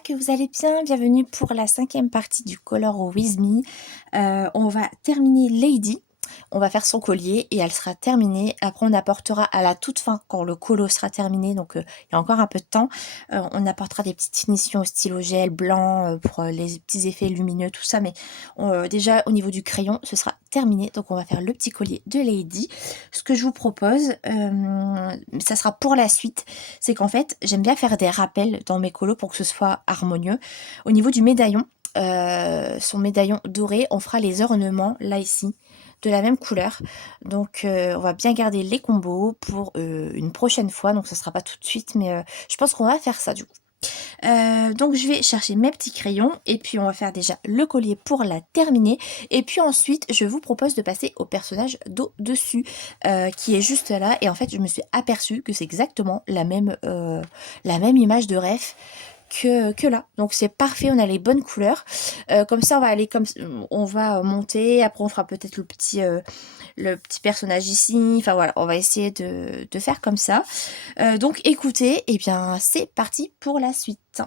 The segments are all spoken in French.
j'espère que vous allez bien. Bienvenue pour la 5e partie du Color With Me. On va terminer Lady. On va faire son collier et elle sera terminée. Après, on apportera à la toute fin, quand le colo sera terminé, donc il y a encore un peu de temps, on apportera des petites finitions au stylo gel blanc pour les petits effets lumineux, tout ça. Mais déjà, au niveau du crayon, ce sera terminé. Donc, on va faire le petit collier de Lady. Ce que je vous propose, ça sera pour la suite, c'est qu'en fait, j'aime bien faire des rappels dans mes colos pour que ce soit harmonieux. Au niveau du médaillon, son médaillon doré, on fera les ornements, là, ici, de la même couleur. Donc on va bien garder les combos pour une prochaine fois, donc ça sera pas tout de suite, mais je pense qu'on va faire ça du coup. Donc je vais chercher mes petits crayons et puis on va faire déjà le collier pour la terminer, et puis ensuite je vous propose de passer au personnage d'au-dessus qui est juste là, et en fait je me suis aperçue que c'est exactement la même image de ref que là, donc c'est parfait, on a les bonnes couleurs. Comme ça on va aller on va monter, après on fera peut-être le petit personnage ici, enfin voilà, on va essayer de faire comme ça. Donc écoutez, et bien c'est parti pour la suite.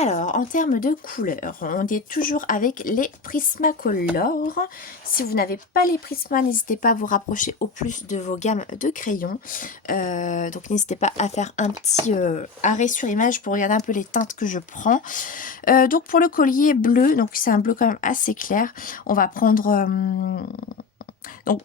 Alors, en termes de couleurs, on est toujours avec les Prismacolor. Si vous n'avez pas les Prisma, n'hésitez pas à vous rapprocher au plus de vos gammes de crayons. Donc n'hésitez pas à faire un petit arrêt sur image pour regarder un peu les teintes que je prends. Donc pour le collier bleu, donc c'est un bleu quand même assez clair, on va prendre... donc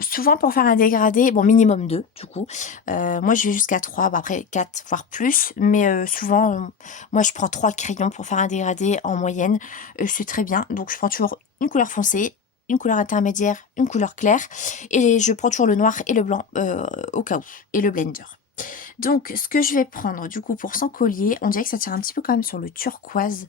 souvent pour faire un dégradé, bon minimum 2 du coup, moi je vais jusqu'à 3, bah, après 4 voire plus, mais souvent moi je prends 3 crayons pour faire un dégradé en moyenne, c'est très bien. Donc je prends toujours une couleur foncée, une couleur intermédiaire, une couleur claire, et je prends toujours le noir et le blanc au cas où, et le blender. Donc ce que je vais prendre du coup pour son collier, on dirait que ça tire un petit peu quand même sur le turquoise.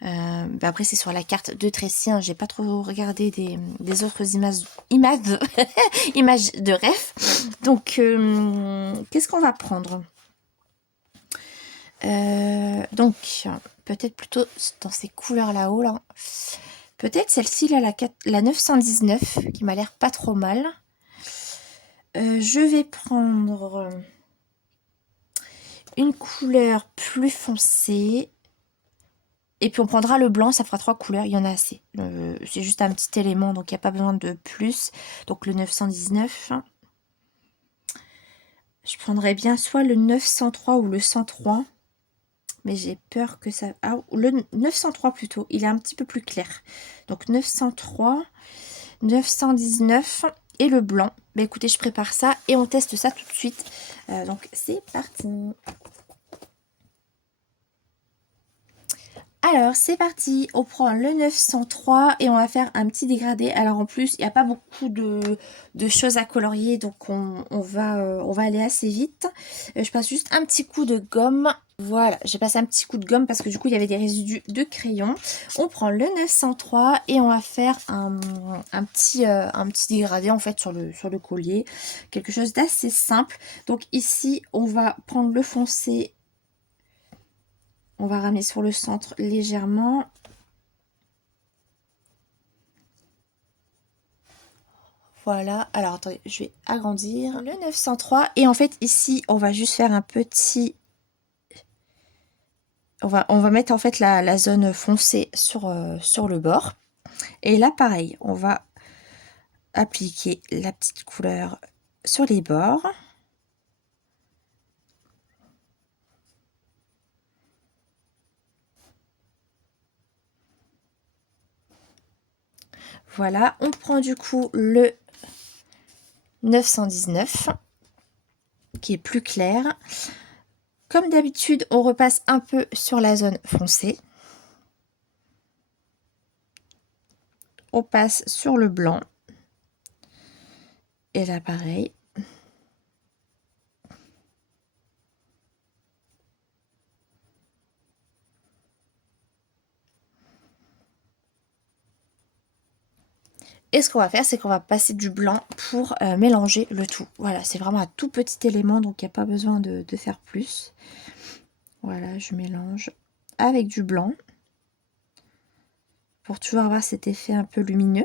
Bah après c'est sur la carte de Tracy, hein, j'ai pas trop regardé des autres images images de ref. Donc qu'est-ce qu'on va prendre? Donc peut-être plutôt dans ces couleurs là-haut là. Peut-être celle-ci là, la 919, qui m'a l'air pas trop mal. Je vais prendre une couleur plus foncée. Et puis on prendra le blanc, ça fera 3 couleurs, il y en a assez. C'est juste un petit élément, donc il n'y a pas besoin de plus. Donc le 919. Je prendrais bien soit le 903 ou le 103. Mais j'ai peur que ça... Ah, le 903 plutôt, il est un petit peu plus clair. Donc 903, 919 et le blanc. Bah écoutez, je prépare ça et on teste ça tout de suite. Donc c'est parti. Alors c'est parti, on prend le 903 et on va faire un petit dégradé. Alors en plus, il n'y a pas beaucoup de choses à colorier, donc on va aller assez vite. Je passe juste un petit coup de gomme. Voilà, j'ai passé un petit coup de gomme parce que du coup il y avait des résidus de crayon. On prend le 903 et on va faire un petit dégradé en fait sur le collier. Quelque chose d'assez simple. Donc ici on va prendre le foncé. On va ramener sur le centre légèrement. Voilà. Alors, attendez, je vais agrandir. Le 903. Et en fait, ici, on va juste faire un petit... On va mettre en fait la zone foncée sur le bord. Et là, pareil, on va appliquer la petite couleur sur les bords. Voilà, on prend du coup le 919 qui est plus clair. Comme d'habitude, on repasse un peu sur la zone foncée. On passe sur le blanc. Et là, pareil. Et ce qu'on va faire, c'est qu'on va passer du blanc pour mélanger le tout. Voilà, c'est vraiment un tout petit élément, donc il n'y a pas besoin de faire plus. Voilà, je mélange avec du blanc pour toujours avoir cet effet un peu lumineux.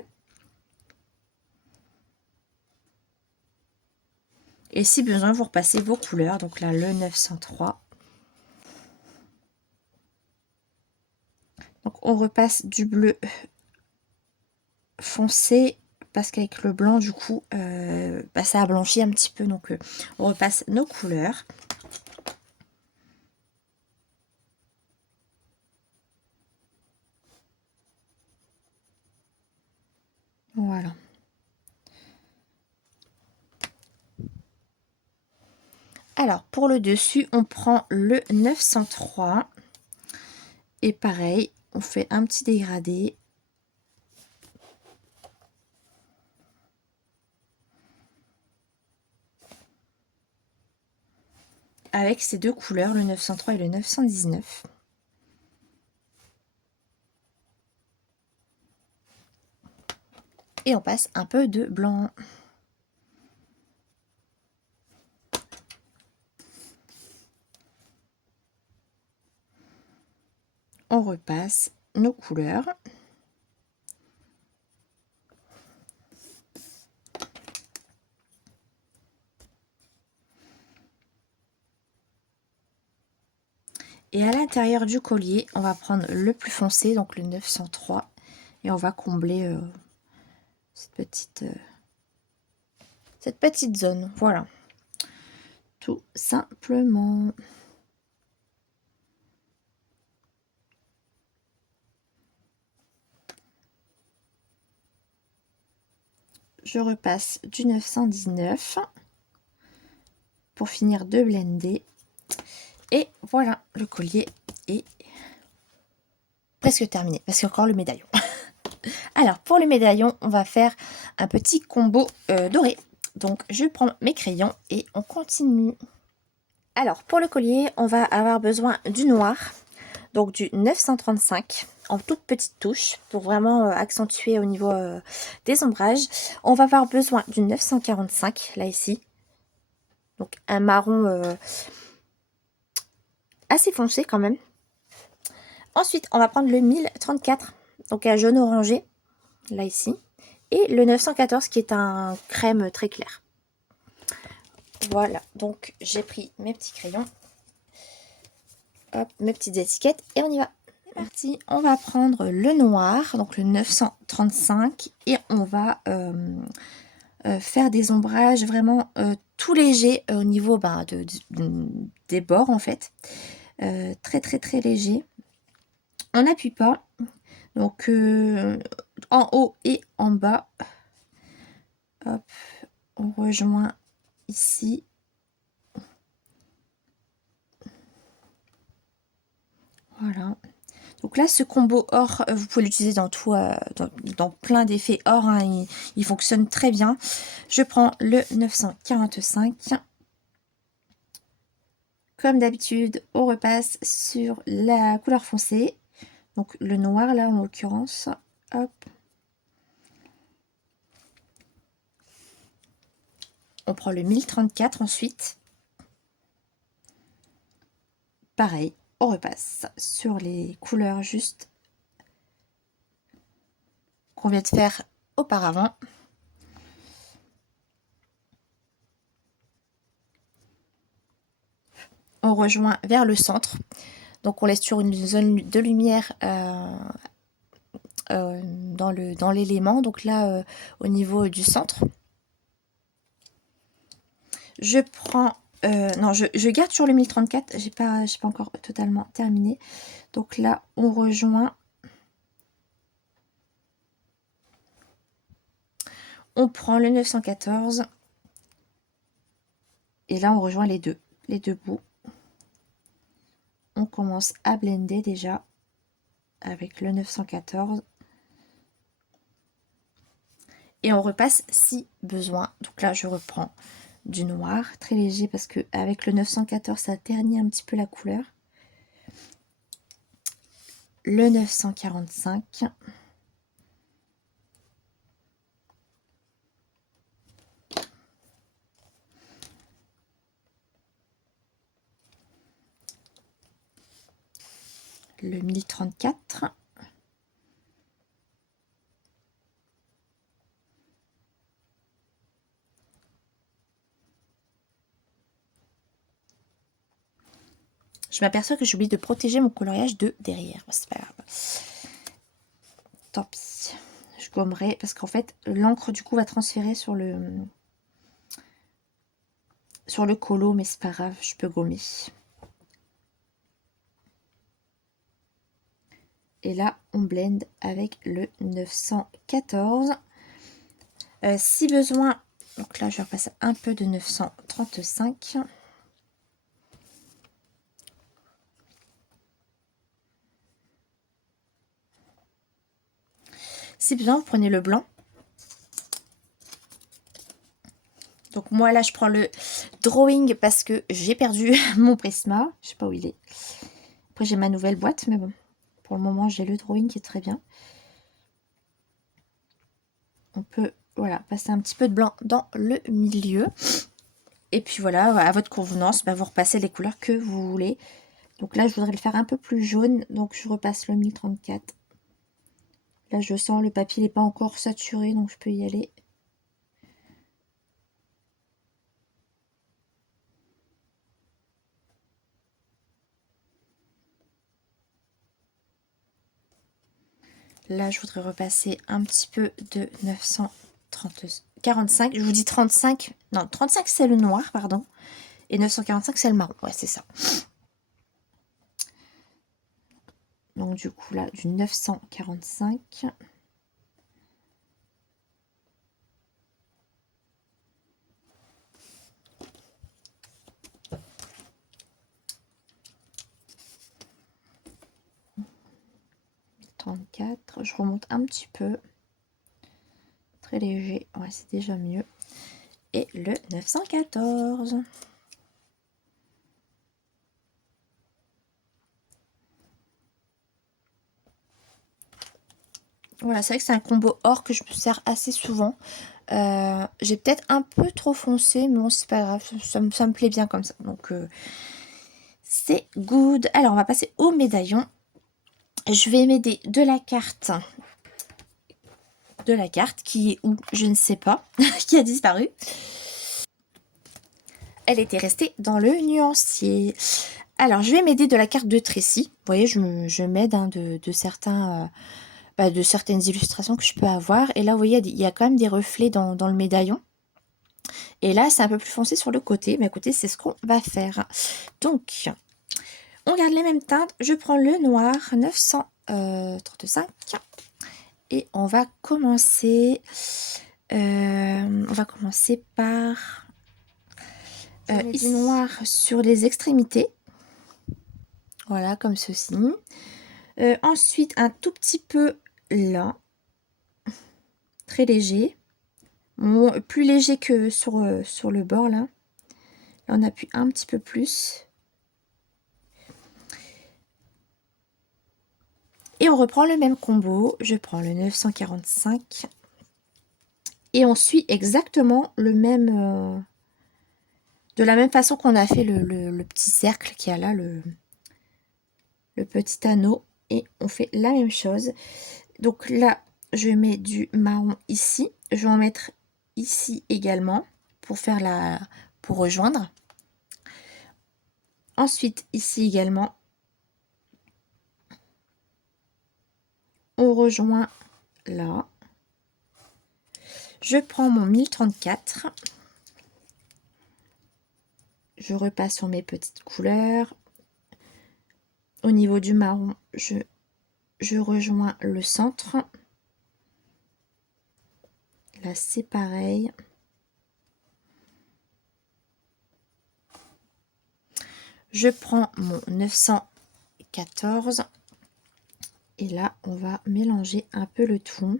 Et si besoin, vous repassez vos couleurs. Donc là, le 903 Donc on repasse du bleu foncé parce qu'avec le blanc du coup ça a blanchi un petit peu, donc on repasse nos couleurs. Voilà. Alors pour le dessus on prend le 903 et pareil on fait un petit dégradé. Avec ces deux couleurs, le 903 et le 919. Et on passe un peu de blanc. On repasse nos couleurs. Et à l'intérieur du collier, on va prendre le plus foncé, donc le 903. Et on va combler cette petite zone. Voilà. Tout simplement. Je repasse du 919 pour finir de blender. Et voilà, le collier est presque terminé, parce qu'il y a encore le médaillon. Alors, pour le médaillon, on va faire un petit combo doré. Donc, je prends mes crayons et on continue. Alors, pour le collier, on va avoir besoin du noir, donc du 935 en toute petite touche pour vraiment accentuer au niveau des ombrages. On va avoir besoin du 945, là ici. Donc, un marron assez foncé quand même. Ensuite, on va prendre le 1034, donc un jaune orangé, là ici. Et le 914 qui est un crème très clair. Voilà, donc j'ai pris mes petits crayons, hop, mes petites étiquettes et on y va. C'est parti, on va prendre le noir, donc le 935 et on va faire des ombrages vraiment tout légers au niveau des bords en fait. Très très très léger. On n'appuie pas, donc en haut et en bas. Hop, on rejoint ici. Voilà. Donc là, ce combo or, vous pouvez l'utiliser dans tout, dans plein d'effets or. Hein, il fonctionne très bien. Je prends le 945. Comme d'habitude, on repasse sur la couleur foncée. Donc le noir là en l'occurrence. Hop. On prend le 1034 ensuite. Pareil, on repasse sur les couleurs juste qu'on vient de faire auparavant. On rejoint vers le centre. Donc on laisse sur une zone de lumière dans l'élément. Donc là, au niveau du centre. Je prends... non, je garde sur le 1034. J'ai pas encore totalement terminé. Donc là, on rejoint... On prend le 914. Et là, on rejoint les deux bouts. On commence à blender déjà avec le 914. Et on repasse si besoin. Donc là, je reprends du noir, très léger, parce que avec le 914, ça ternit un petit peu la couleur. Le 945. Le 1034. Je m'aperçois que j'oublie de protéger mon coloriage de derrière. C'est pas grave. tant pis. Je gommerai parce qu'en fait, l'encre du coup va transférer sur le colo, mais c'est pas grave, je peux gommer. Et là, on blende avec le 914. Si besoin, donc là, je vais repasser un peu de 935. Si besoin, vous prenez le blanc. Donc moi, là, je prends le Drawing parce que j'ai perdu mon Prisma. Je sais pas où il est. Après, j'ai ma nouvelle boîte, mais bon. Pour le moment, j'ai le Drawing qui est très bien. On peut, voilà, passer un petit peu de blanc dans le milieu. Et puis voilà, à votre convenance, bah, vous repassez les couleurs que vous voulez. Donc là, je voudrais le faire un peu plus jaune. Donc je repasse le 1034. Là, je sens le papier n'est pas encore saturé, donc je peux y aller. Là, je voudrais repasser un petit peu de 945. Je vous dis 35. Non, 35 c'est le noir, pardon. Et 945 c'est le marron. Ouais, c'est ça. Donc du coup, là, du 945. Je remonte un petit peu. Très léger. Ouais, c'est déjà mieux. Et le 914. Voilà, c'est vrai que c'est un combo or que je me sers assez souvent. J'ai peut-être un peu trop foncé, mais bon, c'est pas grave. Ça me plaît bien comme ça. Donc, c'est good. Alors, on va passer au médaillon. Je vais m'aider de la carte. Qui est où? Je ne sais pas. Qui a disparu. Elle était restée dans le nuancier. Alors, je vais m'aider de la carte de Tracy. Vous voyez, je m'aide hein, de certains... de certaines illustrations que je peux avoir. Et là, vous voyez, il y a quand même des reflets dans le médaillon. Et là, c'est un peu plus foncé sur le côté. Mais écoutez, c'est ce qu'on va faire. Donc, on garde les mêmes teintes. Je prends le noir 935. Et on va commencer... par... du noir sur les extrémités. Voilà, comme ceci. Ensuite, un tout petit peu là. Très léger. Bon, plus léger que sur le bord là. Là, on appuie un petit peu plus. Et on reprend le même combo. Je prends le 945. Et on suit exactement le même... de la même façon qu'on a fait le petit cercle qui a là, le petit anneau. Et on fait la même chose. Donc là, je mets du marron ici. Je vais en mettre ici également pour faire pour rejoindre. Ensuite, ici également, on rejoint là. Je prends mon 1034. Je repasse sur mes petites couleurs. Au niveau du marron, je rejoins le centre. Là, c'est pareil. Je prends mon 914. Et là, on va mélanger un peu le tout.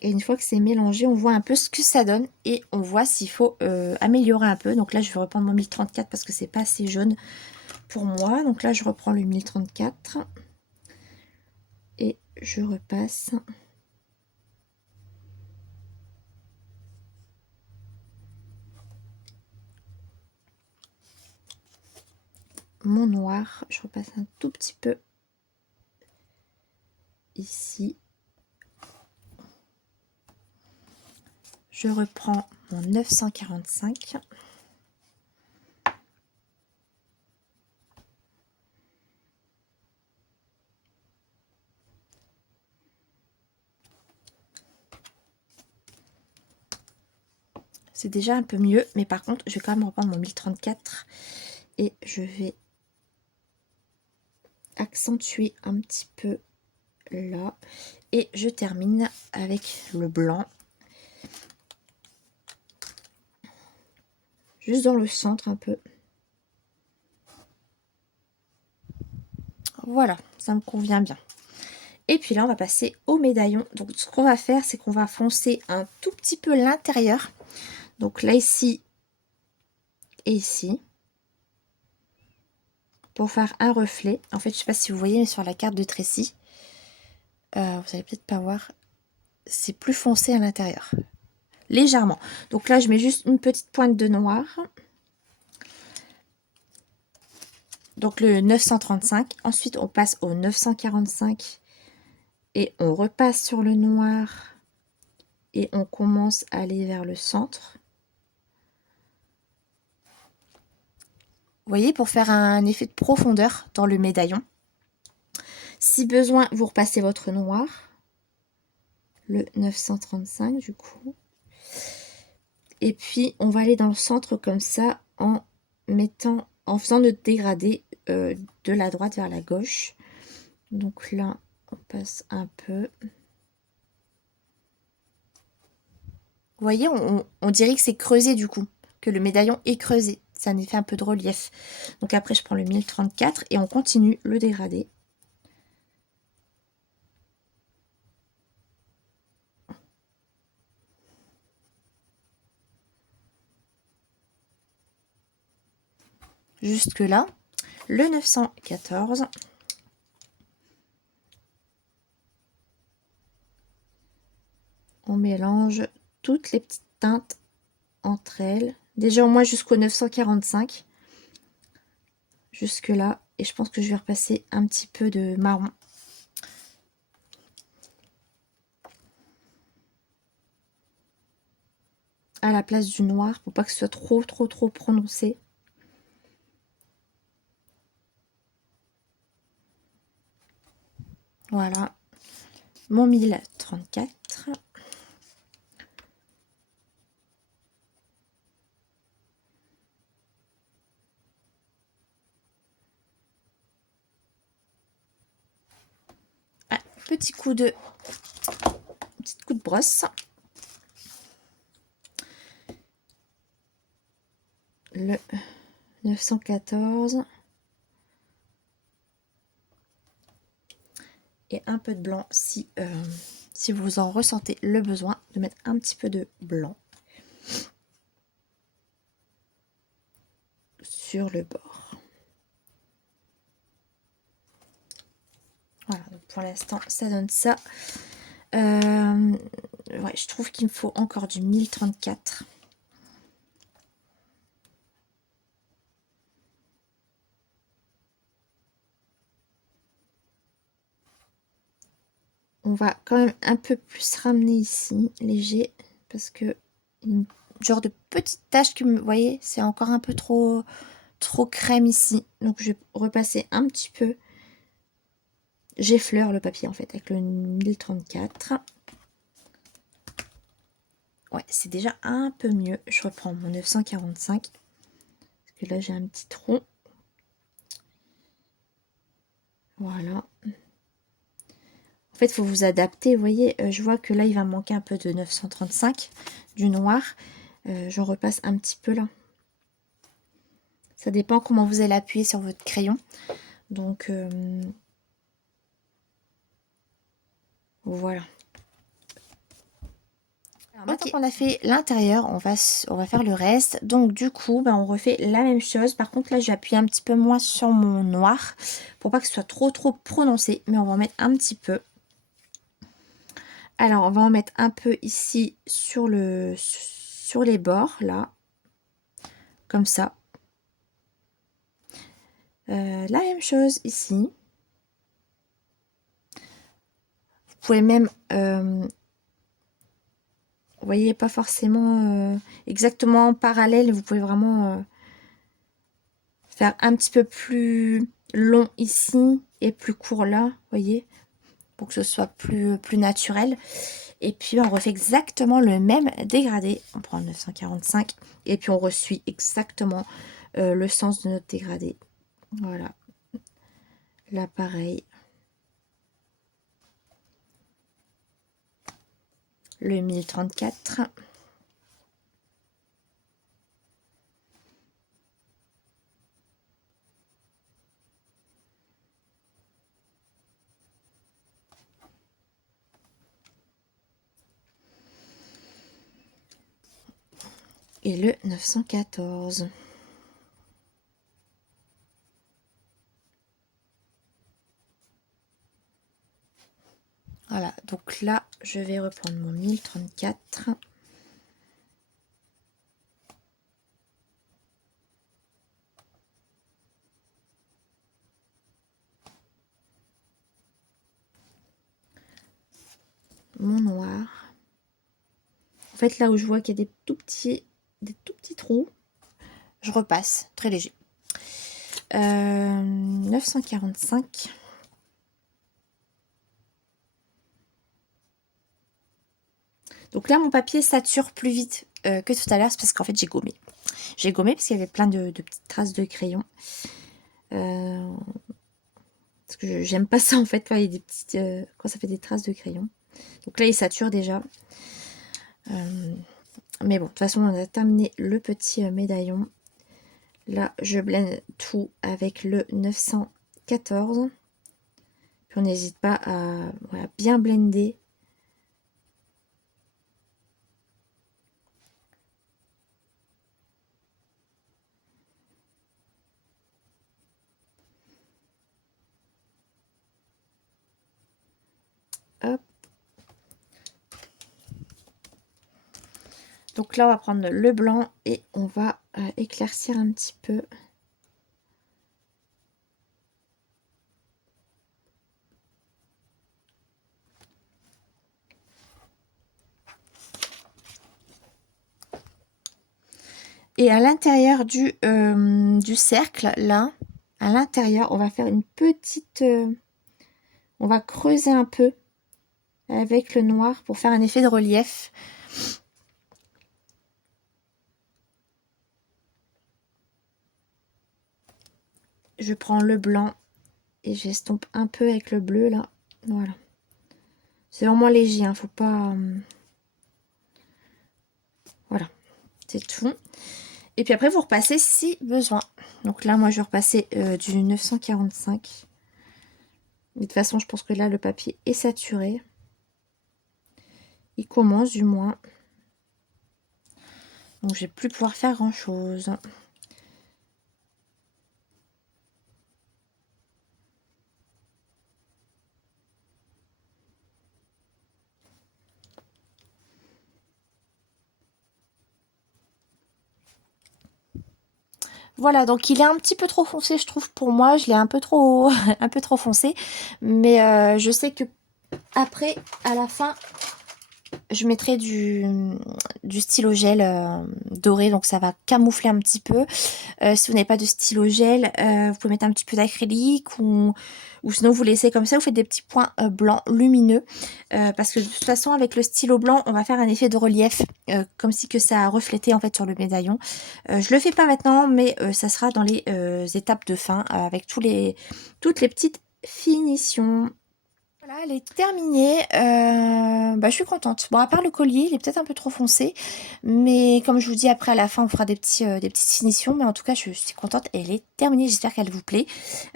Et une fois que c'est mélangé, on voit un peu ce que ça donne. Et on voit s'il faut améliorer un peu. Donc là, je vais reprendre mon 1034 parce que c'est pas assez jaune pour moi. Donc là, je reprends le 1034. Et je repasse. Mon noir, je repasse un tout petit peu ici. Je reprends mon 945. c'est déjà un peu mieux. Mais par contre, je vais quand même reprendre mon 1034 et je vais accentuer un petit peu là. Et je termine avec le blanc. Juste dans le centre un peu. Voilà, ça me convient bien. Et puis là, on va passer au médaillon. Donc, ce qu'on va faire, c'est qu'on va foncer un tout petit peu l'intérieur. Donc là, ici et ici. Pour faire un reflet. En fait, je ne sais pas si vous voyez, mais sur la carte de Tracy, vous allez peut-être pas voir. C'est plus foncé à l'intérieur. Légèrement. Donc là, je mets juste une petite pointe de noir. Donc le 935. Ensuite, on passe au 945. Et on repasse sur le noir. Et on commence à aller vers le centre. Vous voyez, pour faire un effet de profondeur dans le médaillon. Si besoin, vous repassez votre noir. Le 935 du coup. Et puis, on va aller dans le centre comme ça en mettant, en faisant le dégradé de la droite vers la gauche. Donc là, on passe un peu. Vous voyez, on dirait que c'est creusé du coup, que le médaillon est creusé. C'est un effet un peu de relief. Donc après, je prends le 1034 et on continue le dégradé. Jusque là, le 914. On mélange toutes les petites teintes entre elles. Déjà au moins jusqu'au 945. Jusque là. Et je pense que je vais repasser un petit peu de marron. À la place du noir pour pas que ce soit trop prononcé. Voilà. Mon 1034. Ah, petit coup de brosse. Le 914. Et un peu de blanc si vous en ressentez le besoin de mettre un petit peu de blanc sur le bord. Voilà, donc pour l'instant ça donne ça. Ouais, je trouve qu'il me faut encore du 1034. On va quand même un peu plus ramener ici, léger, parce que une genre de petite tache que vous voyez, c'est encore un peu trop crème ici. Donc je vais repasser un petit peu. J'effleure le papier en fait avec le 1034. Ouais, c'est déjà un peu mieux. Je reprends mon 945. Parce que là j'ai un petit trou. Voilà. En fait, il faut vous adapter. Vous voyez, je vois que là, il va me manquer un peu de 935, du noir. J'en repasse un petit peu là. Ça dépend comment vous allez appuyer sur votre crayon. Donc, voilà. Alors, maintenant qu'on a fait l'intérieur, on va faire le reste. Donc, du coup, on refait la même chose. Par contre, là, je vais appuyer un petit peu moins sur mon noir pour pas que ce soit trop prononcé. Mais on va en mettre un petit peu. Alors, on va en mettre un peu ici sur les bords, là. Comme ça. La même chose ici. Vous pouvez même, vous voyez, pas forcément exactement en parallèle. Vous pouvez vraiment faire un petit peu plus long ici et plus court là, vous voyez. pour que ce soit plus naturel. Et puis on refait exactement le même dégradé. On prend le 945 et puis on resuit exactement le sens de notre dégradé. Voilà. Là pareil. Le 1034. Et le 914. Voilà, donc là, je vais reprendre mon 1034. Mon noir. En fait, là où je vois qu'il y a des tout petits trous, je repasse, très léger. 945. Donc là, mon papier sature plus vite que tout à l'heure, c'est parce qu'en fait, j'ai gommé. J'ai gommé parce qu'il y avait plein de petites traces de crayon. Parce que j'aime pas ça, en fait, quand il y a des petites, quand ça fait des traces de crayon. Donc là, il sature déjà. Mais bon, de toute façon, on a terminé le petit médaillon. Là, je blende tout avec le 914. Puis on n'hésite pas à voilà, bien blender. Hop. Donc là, on va prendre le blanc et on va éclaircir un petit peu. Et à l'intérieur du cercle, là, à l'intérieur, on va faire une petite... on va creuser un peu avec le noir pour faire un effet de relief. Je prends le blanc et j'estompe un peu avec le bleu, là. Voilà. C'est vraiment léger, hein, faut pas... Voilà, c'est tout. Et puis après, vous repassez si besoin. Donc là, moi, je vais repasser du 945. Mais de toute façon, je pense que là, le papier est saturé. Il commence, du moins. Donc, je vais plus pouvoir faire grand-chose. Voilà, donc il est un petit peu trop foncé, je trouve, pour moi. Je l'ai un peu trop, un peu trop foncé. Mais je sais que après, à la fin, je mettrai du stylo gel doré, donc ça va camoufler un petit peu. Si vous n'avez pas de stylo gel, vous pouvez mettre un petit peu d'acrylique ou sinon vous laissez comme ça, vous faites des petits points blancs lumineux. Parce que de toute façon, avec le stylo blanc, on va faire un effet de relief, comme si que ça a reflété en fait sur le médaillon. Je le fais pas maintenant, mais ça sera dans les étapes de fin, avec toutes les petites finitions. Voilà, elle est terminée. Je suis contente. Bon, à part le collier, il est peut-être un peu trop foncé. Mais comme je vous dis, après, à la fin, on fera des petites finitions. Mais en tout cas, je suis contente. Elle est terminée. J'espère qu'elle vous plaît.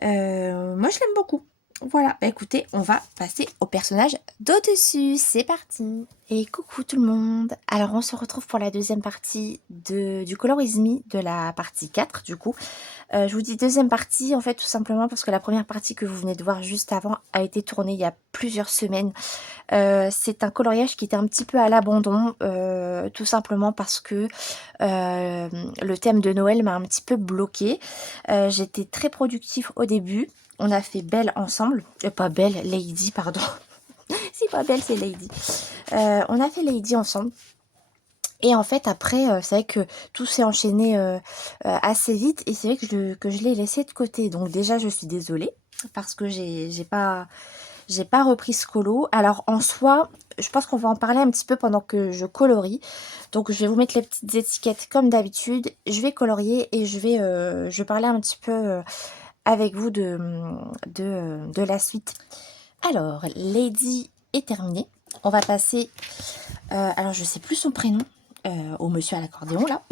Moi, je l'aime beaucoup. Voilà, écoutez, on va passer au personnage d'au-dessus. C'est parti. Et coucou tout le monde. Alors, on se retrouve pour la deuxième partie du Color With Me, de la partie 4, du coup. Je vous dis deuxième partie, en fait, tout simplement parce que la première partie que vous venez de voir juste avant a été tournée il y a plusieurs semaines. C'est un coloriage qui était un petit peu à l'abandon, tout simplement parce que le thème de Noël m'a un petit peu bloqué. J'étais très productif au début. On a fait Belle ensemble. Pas Belle, Lady, pardon. C'est pas Belle, c'est Lady. On a fait Lady ensemble. Et en fait, après, c'est vrai que tout s'est enchaîné assez vite. Et c'est vrai que je l'ai laissé de côté. Donc déjà, je suis désolée. Parce que j'ai pas J'ai pas repris ce colo. Alors en soi, je pense qu'on va en parler un petit peu pendant que je colorie. Donc je vais vous mettre les petites étiquettes comme d'habitude. Je vais colorier et je vais parler un petit peu avec vous de la suite. Alors, Lady est terminée. On va passer, alors je sais plus son prénom, au monsieur à l'accordéon là.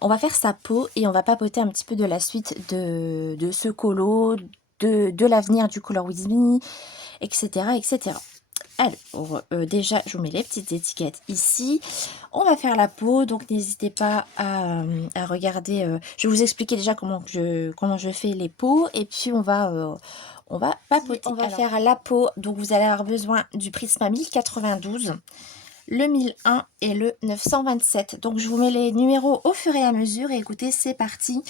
On va faire sa peau et on va papoter un petit peu de la suite de ce colo, de l'avenir du Color With Me, etc. etc. Alors, déjà, je vous mets les petites étiquettes ici. On va faire la peau, donc n'hésitez pas à regarder. Je vais vous expliquer déjà comment je fais les peaux et puis on va papoter. On va faire la peau, donc vous allez avoir besoin du Prisma 1092, le 1001 et le 927. Donc je vous mets les numéros au fur et à mesure et écoutez, c'est parti.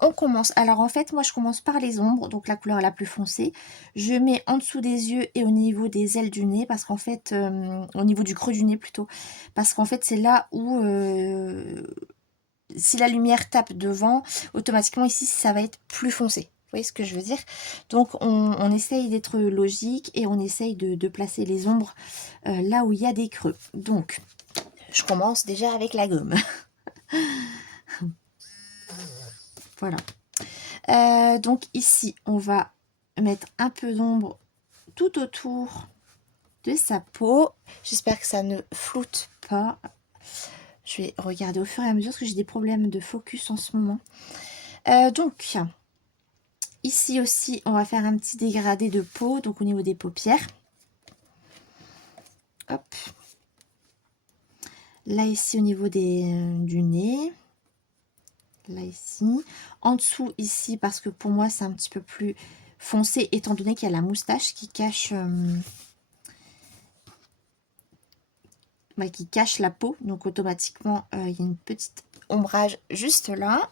On commence. Alors en fait, moi je commence par les ombres, donc la couleur la plus foncée. Je mets en dessous des yeux et au niveau des ailes du nez, parce qu'en fait, au niveau du creux du nez plutôt, parce qu'en fait c'est là où si la lumière tape devant, automatiquement ici ça va être plus foncé. Vous voyez ce que je veux dire? Donc on essaye d'être logique et on essaye de placer les ombres là où il y a des creux. Donc je commence déjà avec la gomme. Voilà. Donc ici on va mettre un peu d'ombre tout autour de sa peau. J'espère que ça ne floute pas. Je vais regarder au fur et à mesure parce que j'ai des problèmes de focus en ce moment. Donc ici aussi, on va faire un petit dégradé de peau, donc au niveau des paupières. Hop. Là, ici, au niveau du nez. Là, ici. En dessous, ici, parce que pour moi, c'est un petit peu plus foncé, étant donné qu'il y a la moustache qui cache la peau. Donc, automatiquement, il y a une petite ombrage juste là.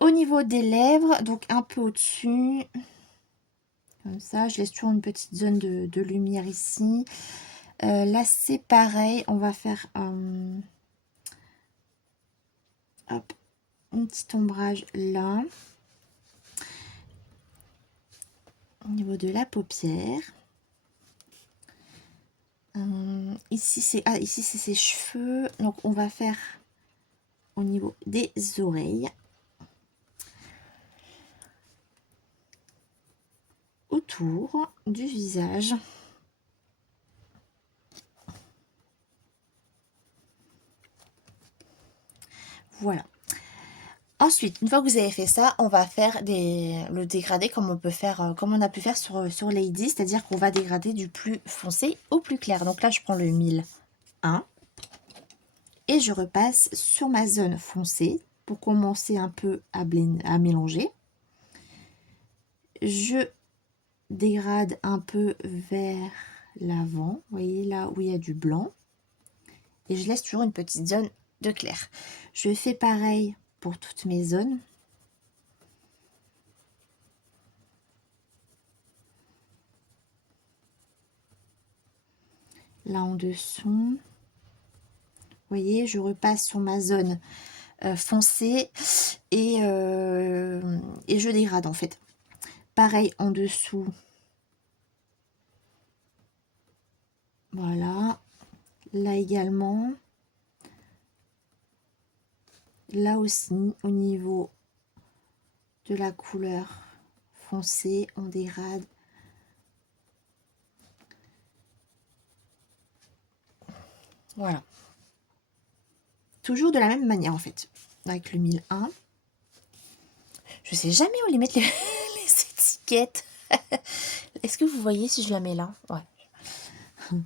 Au niveau des lèvres, donc un peu au-dessus. Comme ça, je laisse toujours une petite zone de lumière ici. Là, c'est pareil. On va faire hop, un petit ombrage là. Au niveau de la paupière. Ici, c'est ses cheveux. Donc, on va faire au niveau des oreilles. Autour du visage. Voilà. Ensuite, une fois que vous avez fait ça, on va faire le dégradé comme comme on a pu faire sur Lady, c'est-à-dire qu'on va dégrader du plus foncé au plus clair. Donc là, je prends le 1001 et je repasse sur ma zone foncée pour commencer un peu à mélanger. Je dégrade un peu vers l'avant, vous voyez là où il y a du blanc, et je laisse toujours une petite zone de clair. Je fais pareil pour toutes mes zones. Là en dessous, vous voyez, je repasse sur ma zone foncée et je dégrade en fait. Pareil en dessous. Voilà. Là également. Là aussi, au niveau de la couleur foncée, on dégrade. Voilà. Toujours de la même manière en fait. Avec le 1001. Je sais jamais où les mettre les étiquettes. Est-ce que vous voyez si je la mets là? Ouais.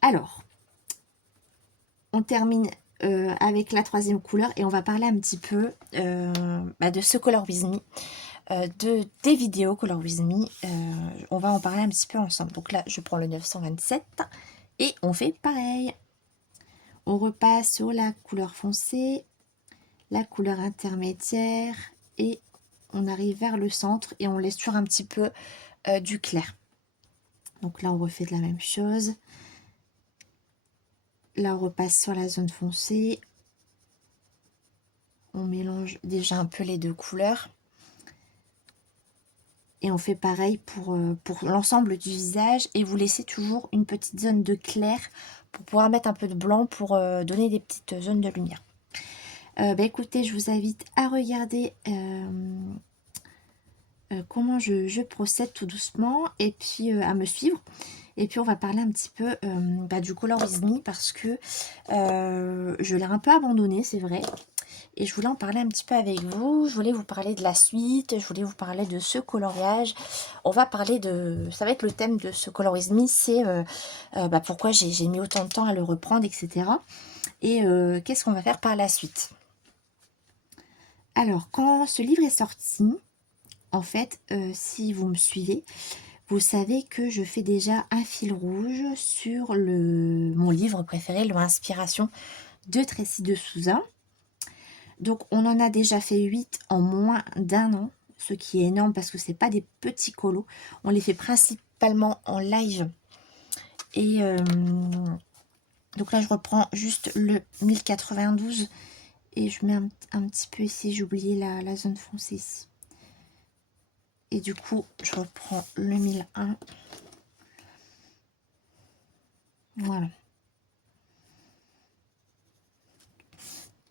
Alors, on termine avec la troisième couleur et on va parler un petit peu de ce Color With Me, des vidéos Color With Me. On va en parler un petit peu ensemble. Donc là, je prends le 927 et on fait pareil. On repasse sur la couleur foncée, la couleur intermédiaire et on arrive vers le centre et on laisse toujours un petit peu du clair. Donc là, on refait de la même chose. Là, on repasse sur la zone foncée. On mélange déjà un peu les deux couleurs. Et on fait pareil pour l'ensemble du visage. Et vous laissez toujours une petite zone de clair pour pouvoir mettre un peu de blanc pour donner des petites zones de lumière. Bah écoutez, je vous invite à regarder comment je procède tout doucement et puis à me suivre. Et puis on va parler un petit peu du Color With Me parce que je l'ai un peu abandonné, c'est vrai. Et je voulais en parler un petit peu avec vous. Je voulais vous parler de la suite. Je voulais vous parler de ce coloriage. On va parler de... Ça va être le thème de ce Color With Me. C'est pourquoi j'ai mis autant de temps à le reprendre, etc. Et qu'est-ce qu'on va faire par la suite. Alors, quand ce livre est sorti, en fait, si vous me suivez, vous savez que je fais déjà un fil rouge sur mon livre préféré, le Inspiration de Tracy de Souza. Donc, on en a déjà fait 8 en moins d'1 an, ce qui est énorme parce que c'est pas des petits colos. On les fait principalement en live. Et donc là, je reprends juste le 1092 et je mets un petit peu ici. J'ai oublié la zone foncée ici. Et du coup, je reprends le 1001. Voilà.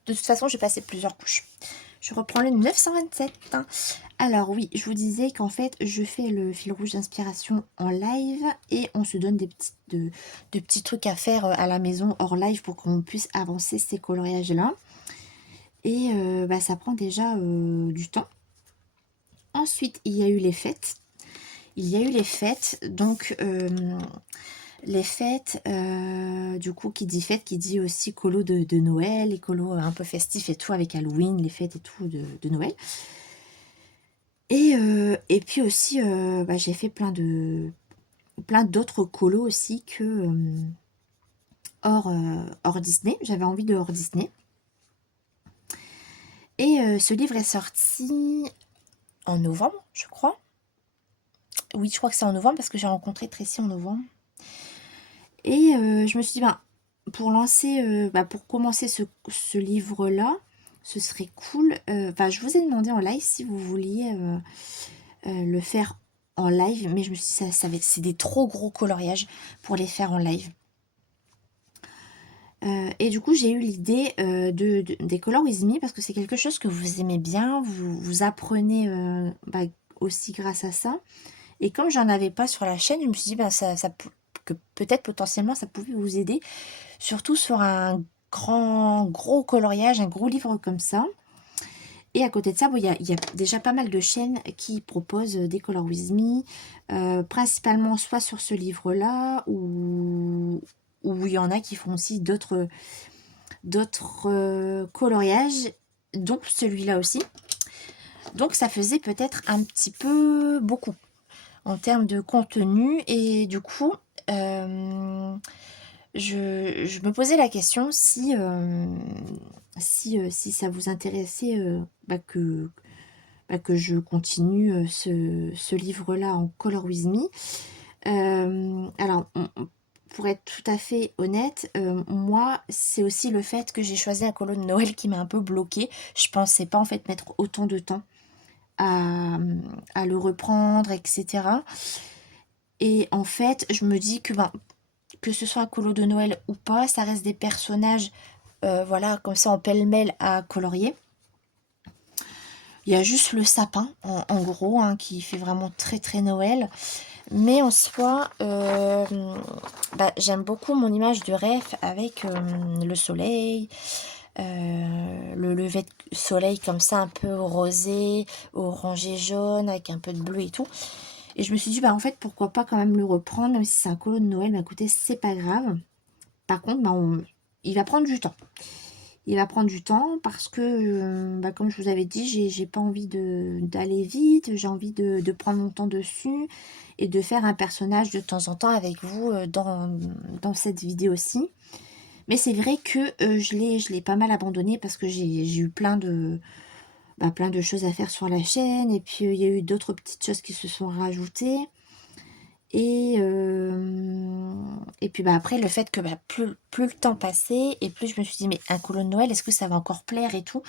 De toute façon, j'ai passé plusieurs couches. Je reprends le 927. Alors oui, je vous disais qu'en fait, je fais le fil rouge d'inspiration en live et on se donne de petits trucs à faire à la maison hors live pour qu'on puisse avancer ces coloriages-là. Et ça prend déjà du temps. Ensuite, il y a eu les fêtes. Donc les fêtes, du coup, qui dit fête, qui dit aussi colo de Noël, les colos un peu festifs et tout, avec Halloween, les fêtes et tout de Noël. Et puis aussi, j'ai fait plein d'autres colos aussi que hors Disney. J'avais envie de hors Disney. Et ce livre est sorti en novembre, je crois. Oui, je crois que c'est en novembre parce que j'ai rencontré Tracy en novembre. Et je me suis dit, pour commencer ce livre-là, ce serait cool. Je vous ai demandé en live si vous vouliez le faire en live, mais je me suis dit, c'est des trop gros coloriages pour les faire en live. Et du coup, j'ai eu l'idée des Color With Me parce que c'est quelque chose que vous aimez bien, vous apprenez aussi grâce à ça. Et comme j'en avais pas sur la chaîne, je me suis dit que peut-être potentiellement ça pouvait vous aider, surtout sur un gros coloriage, un gros livre comme ça. Et à côté de ça, il y a déjà pas mal de chaînes qui proposent des Color With Me, principalement soit sur ce livre-là, ou il y en a qui font aussi d'autres coloriages, dont celui-là aussi. Donc ça faisait peut-être un petit peu beaucoup en termes de contenu. Et du coup, je me posais la question si ça vous intéressait que je continue ce livre-là en Color With Me. Alors, pour être tout à fait honnête, moi, c'est aussi le fait que j'ai choisi un colo de Noël qui m'a un peu bloquée. Je pensais pas en fait mettre autant de temps à le reprendre, etc. Et en fait, je me dis que ce soit un colo de Noël ou pas, ça reste des personnages, voilà, comme ça en pêle-mêle à colorier. Il y a juste le sapin, en gros, hein, qui fait vraiment très très Noël. Mais en soi, j'aime beaucoup mon image de rêve avec le soleil, le lever de soleil comme ça, un peu rosé, orangé jaune, avec un peu de bleu et tout. Et je me suis dit, en fait, pourquoi pas quand même le reprendre, même si c'est un colo de Noël, écoutez, c'est pas grave. Par contre, il va prendre du temps. Il va prendre du temps parce que, comme je vous avais dit, j'ai pas envie d'aller vite, j'ai envie de prendre mon temps dessus et de faire un personnage de temps en temps avec vous dans cette vidéo-ci. Mais c'est vrai que je l'ai pas mal abandonné parce que j'ai eu plein de choses à faire sur la chaîne et puis il y a eu d'autres petites choses qui se sont rajoutées. Et puis après, le fait que plus le temps passait, et plus je me suis dit, mais un colo de Noël, est-ce que ça va encore plaire et tout.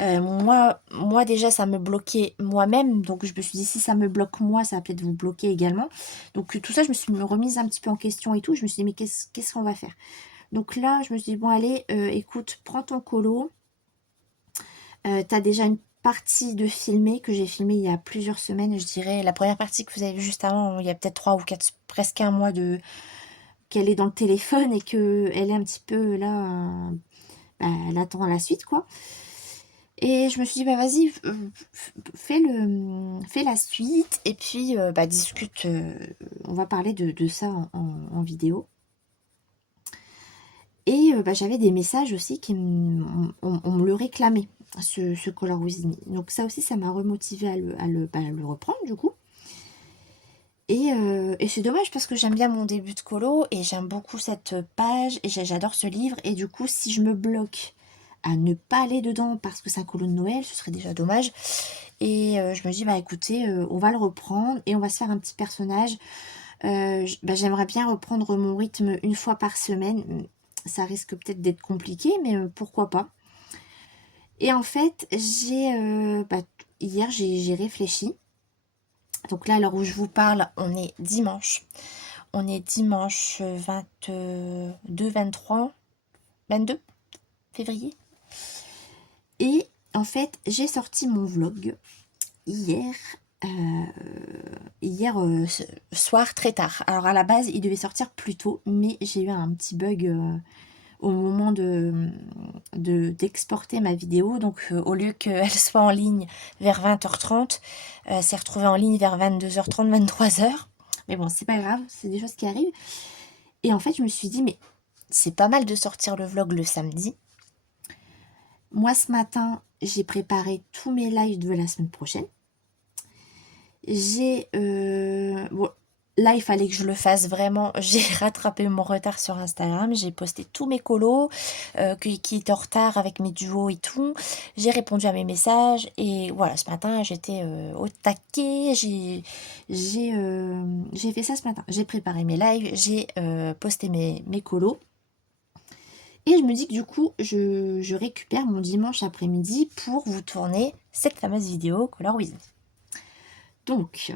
Moi déjà, ça me bloquait moi-même, donc je me suis dit: «Si ça me bloque moi, ça va peut-être vous bloquer également». Donc tout ça, je me suis remise un petit peu en question et tout. Je me suis dit: «Mais qu'est-ce qu'on va faire?» Donc là, je me suis dit: «Bon allez, écoute, prends ton colo, tu déjà une partie de filmé que j'ai filmé il y a plusieurs semaines, je dirais. La première partie que vous avez vue juste avant, il y a peut-être 3 ou 4, presque un mois de qu'elle est dans le téléphone et qu'elle est un petit peu là, bah, elle attend la suite, quoi. Et je me suis dit: «Bah, vas-y, fais la suite et puis, bah, discute, on va parler de ça en vidéo». Et bah, j'avais des messages aussi qui on me le réclamait, ce Color With Me. Donc ça aussi, ça m'a remotivée à le reprendre du coup. Et c'est dommage parce que j'aime bien mon début de colo et j'aime beaucoup cette page et j'adore ce livre. Et du coup, si je me bloque à ne pas aller dedans parce que c'est un colo de Noël, ce serait déjà dommage. Et je me dis: «Bah, écoutez, on va le reprendre et on va se faire un petit personnage». Bah, j'aimerais bien reprendre mon rythme une fois par semaine. Ça risque peut-être d'être compliqué, mais pourquoi pas? Et en fait, bah, hier, j'ai réfléchi. Donc là, à l'heure où je vous parle, on est dimanche. On est dimanche 22 février. Et en fait, j'ai sorti mon vlog hier, soir très tard. Alors à la base, il devait sortir plus tôt, mais j'ai eu un petit bug au moment d'exporter ma vidéo. Donc au lieu qu'elle soit en ligne vers 20h30, c'est retrouvé en ligne vers 22h30, 23h. Mais bon, c'est pas grave, c'est des choses qui arrivent. Et en fait, je me suis dit, mais c'est pas mal de sortir le vlog le samedi. Moi, ce matin, j'ai préparé tous mes lives de la semaine prochaine. Bon, là, il fallait que je le fasse vraiment. J'ai rattrapé mon retard sur Instagram. J'ai posté tous mes colos qui étaient en retard avec mes duos et tout. J'ai répondu à mes messages. Et voilà, ce matin, j'étais au taquet. J'ai fait ça ce matin. J'ai préparé mes lives. J'ai posté mes colos. Et je me dis que du coup, je récupère mon dimanche après-midi pour vous tourner cette fameuse vidéo Color With Me. Donc,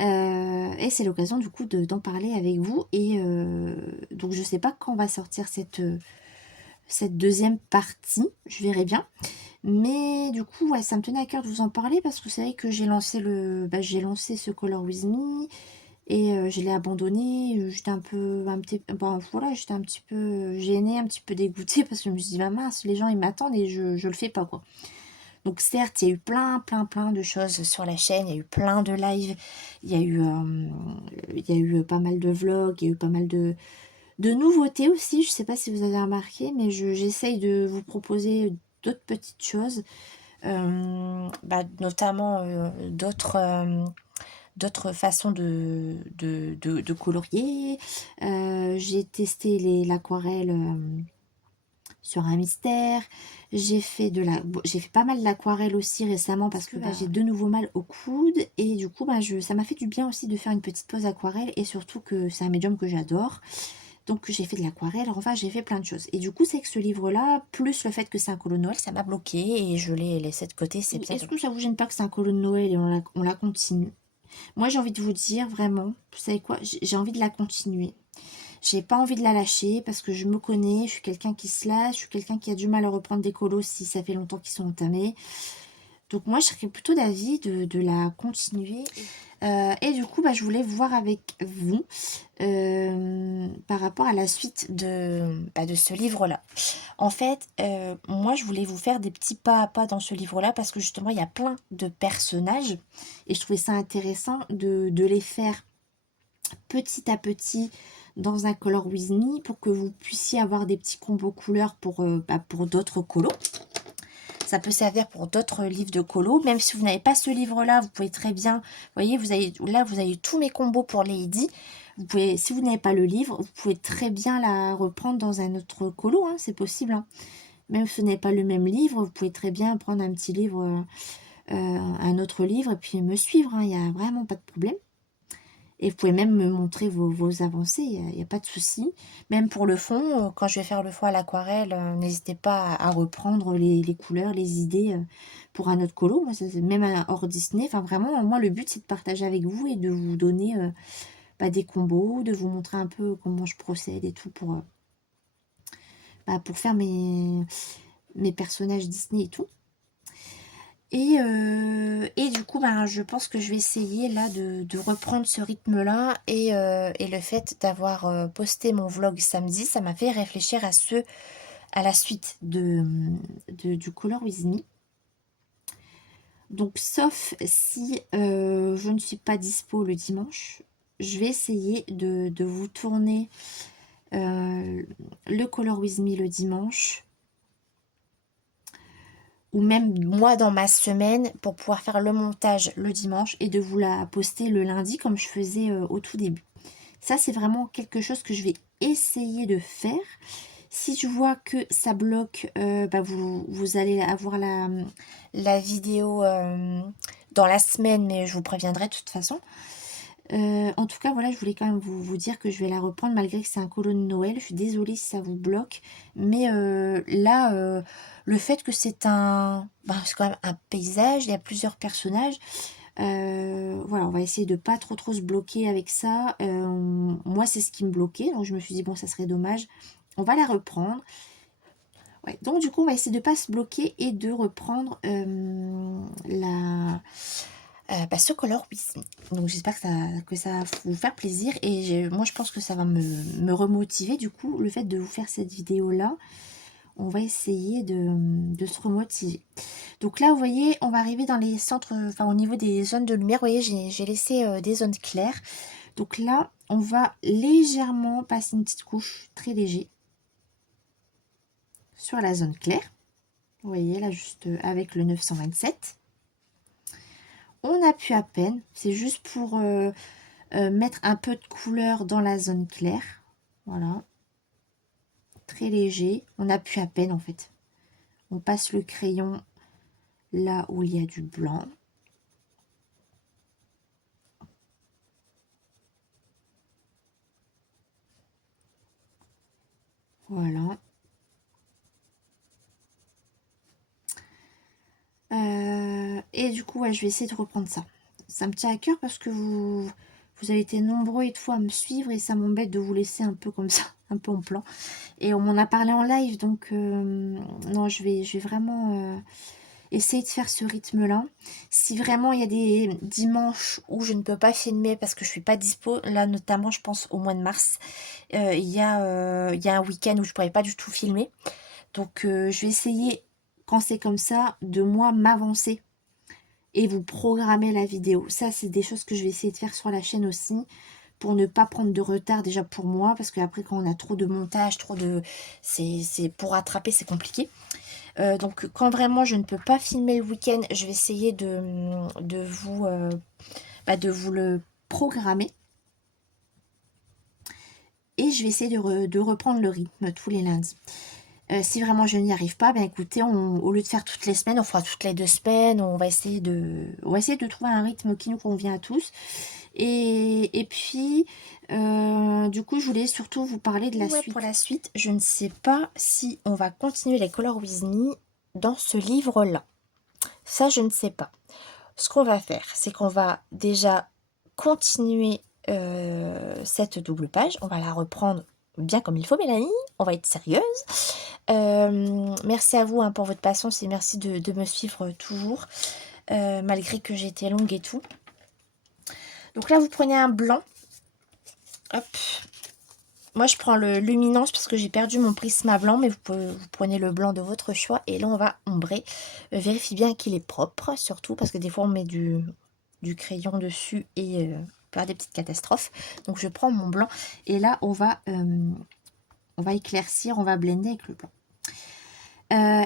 et c'est l'occasion du coup d'en parler avec vous. Et donc je sais pas quand va sortir cette deuxième partie, je verrai bien. Mais du coup, ouais, ça me tenait à cœur de vous en parler parce que c'est vrai que j'ai lancé j'ai lancé ce Color With Me et je l'ai abandonné. J'étais bon, voilà, j'étais un petit peu gênée, un petit peu dégoûtée parce que je me suis dit, bah mince, les gens ils m'attendent et je le fais pas, quoi. Donc certes, il y a eu plein de choses sur la chaîne, il y a eu plein de lives, il y a eu pas mal de vlogs, il y a eu pas mal de nouveautés aussi. Je sais pas si vous avez remarqué, mais j'essaye de vous proposer d'autres petites choses, bah, notamment d'autres façons de colorier. J'ai testé l'aquarelle sur un mystère. J'ai fait pas mal d'aquarelle aussi récemment parce que bah, j'ai de nouveau mal au coude et du coup bah, ça m'a fait du bien aussi de faire une petite pause aquarelle et surtout que c'est un médium que j'adore. Donc j'ai fait de l'aquarelle, enfin j'ai fait plein de choses. Et du coup c'est que ce livre-là, plus le fait que c'est un colo de Noël, ça m'a bloqué et je l'ai laissé de côté. Est-ce que ça vous gêne pas que c'est un colo de Noël et on la continue? Moi j'ai envie de vous dire vraiment, vous savez quoi, j'ai envie de la continuer. J'ai pas envie de la lâcher parce que je me connais, je suis quelqu'un qui se lâche, je suis quelqu'un qui a du mal à reprendre des colos si ça fait longtemps qu'ils sont entamés. Donc moi, je serais plutôt d'avis de la continuer. Et du coup, bah, je voulais voir avec vous par rapport à la suite de ce livre-là. En fait, moi, je voulais vous faire des petits pas à pas dans ce livre-là parce que justement, il y a plein de personnages et je trouvais ça intéressant de les faire petit à petit dans un Color With Me pour que vous puissiez avoir des petits combos couleurs pour d'autres colos. Ça peut servir pour d'autres livres de colo. Même si vous n'avez pas ce livre-là, vous pouvez très bien... Vous voyez, vous avez tous mes combos pour Lady. Vous pouvez, si vous n'avez pas le livre, vous pouvez très bien la reprendre dans un autre colo. Hein, c'est possible. Hein. Même si vous n'avez pas le même livre, vous pouvez très bien prendre un petit livre, un autre livre, et puis me suivre. Il n'y a vraiment pas de problème. Et vous pouvez même me montrer vos avancées, il n'y a pas de souci. Même pour le fond, quand je vais faire le fond à l'aquarelle, n'hésitez pas à reprendre les couleurs, les idées pour un autre colo. Moi, même hors Disney. Enfin, vraiment, moi, le but, c'est de partager avec vous et de vous donner des combos, de vous montrer un peu comment je procède et tout pour faire mes personnages Disney et tout. Et du coup, je pense que je vais essayer là de reprendre ce rythme-là. Et le fait d'avoir posté mon vlog samedi, ça m'a fait réfléchir à la suite du Color With Me. Donc, sauf si je ne suis pas dispo le dimanche, je vais essayer de vous tourner le Color With Me le dimanche. Ou même moi dans ma semaine pour pouvoir faire le montage le dimanche et de vous la poster le lundi comme je faisais au tout début. Ça, c'est vraiment quelque chose que je vais essayer de faire. Si je vois que ça bloque, vous allez avoir la vidéo dans la semaine, mais je vous préviendrai de toute façon. En tout cas, voilà, je voulais quand même vous dire que je vais la reprendre malgré que c'est un colo de Noël. Je suis désolée si ça vous bloque. Mais là, le fait que c'est c'est quand même un paysage, il y a plusieurs personnages. Voilà, on va essayer de pas trop se bloquer avec ça. Moi, c'est ce qui me bloquait. Donc, je me suis dit, bon, ça serait dommage. On va la reprendre. Ouais, donc, du coup, on va essayer de pas se bloquer et de reprendre ce Color With Me. Donc j'espère que ça va vous faire plaisir et moi je pense que ça va me remotiver du coup le fait de vous faire cette vidéo là. On va essayer de se remotiver. Donc là vous voyez on va arriver dans les centres, enfin au niveau des zones de lumière, vous voyez j'ai laissé des zones claires. Donc là on va légèrement passer une petite couche très léger sur la zone claire. Vous voyez là juste avec le 927. On appuie à peine, c'est juste pour mettre un peu de couleur dans la zone claire. Voilà. Très léger. On appuie à peine en fait. On passe le crayon là où il y a du blanc. Voilà. Et du coup, je vais essayer de reprendre ça. Ça me tient à cœur parce que vous avez été nombreux et de fois à me suivre et ça m'embête de vous laisser un peu comme ça, un peu en plan. Et on m'en a parlé en live, donc non, je vais vraiment essayer de faire ce rythme-là. Si vraiment il y a des dimanches où je ne peux pas filmer parce que je suis pas dispo, là notamment je pense au mois de mars, il y a un week-end où je pourrais pas du tout filmer. Donc je vais essayer, quand c'est comme ça, de moi m'avancer et vous programmer la vidéo. Ça, c'est des choses que je vais essayer de faire sur la chaîne aussi pour ne pas prendre de retard déjà pour moi, parce qu'après quand on a trop de montage, c'est pour rattraper, c'est compliqué. Donc quand vraiment je ne peux pas filmer le week-end, je vais essayer de vous le programmer. Et je vais essayer de reprendre le rythme tous les lundis. Si vraiment je n'y arrive pas, écoutez, au lieu de faire toutes les semaines, on fera toutes les 2 semaines. On va essayer de trouver un rythme qui nous convient à tous. Et puis, du coup, je voulais surtout vous parler de la suite. Pour la suite, je ne sais pas si on va continuer les Color With Me dans ce livre-là. Ça, je ne sais pas. Ce qu'on va faire, c'est qu'on va déjà continuer cette double page. On va la reprendre bien comme il faut, Mélanie. On va être sérieuse. Merci à vous pour votre patience et merci de me suivre toujours, malgré que j'étais longue et tout. Donc là, vous prenez un blanc. Hop. Moi, je prends le luminance parce que j'ai perdu mon prisme blanc, mais vous prenez le blanc de votre choix. Et là, on va ombrer. Vérifiez bien qu'il est propre, surtout parce que des fois, on met du crayon dessus et on peut avoir des petites catastrophes. Donc, je prends mon blanc et là, on va éclaircir, on va blender avec le blanc.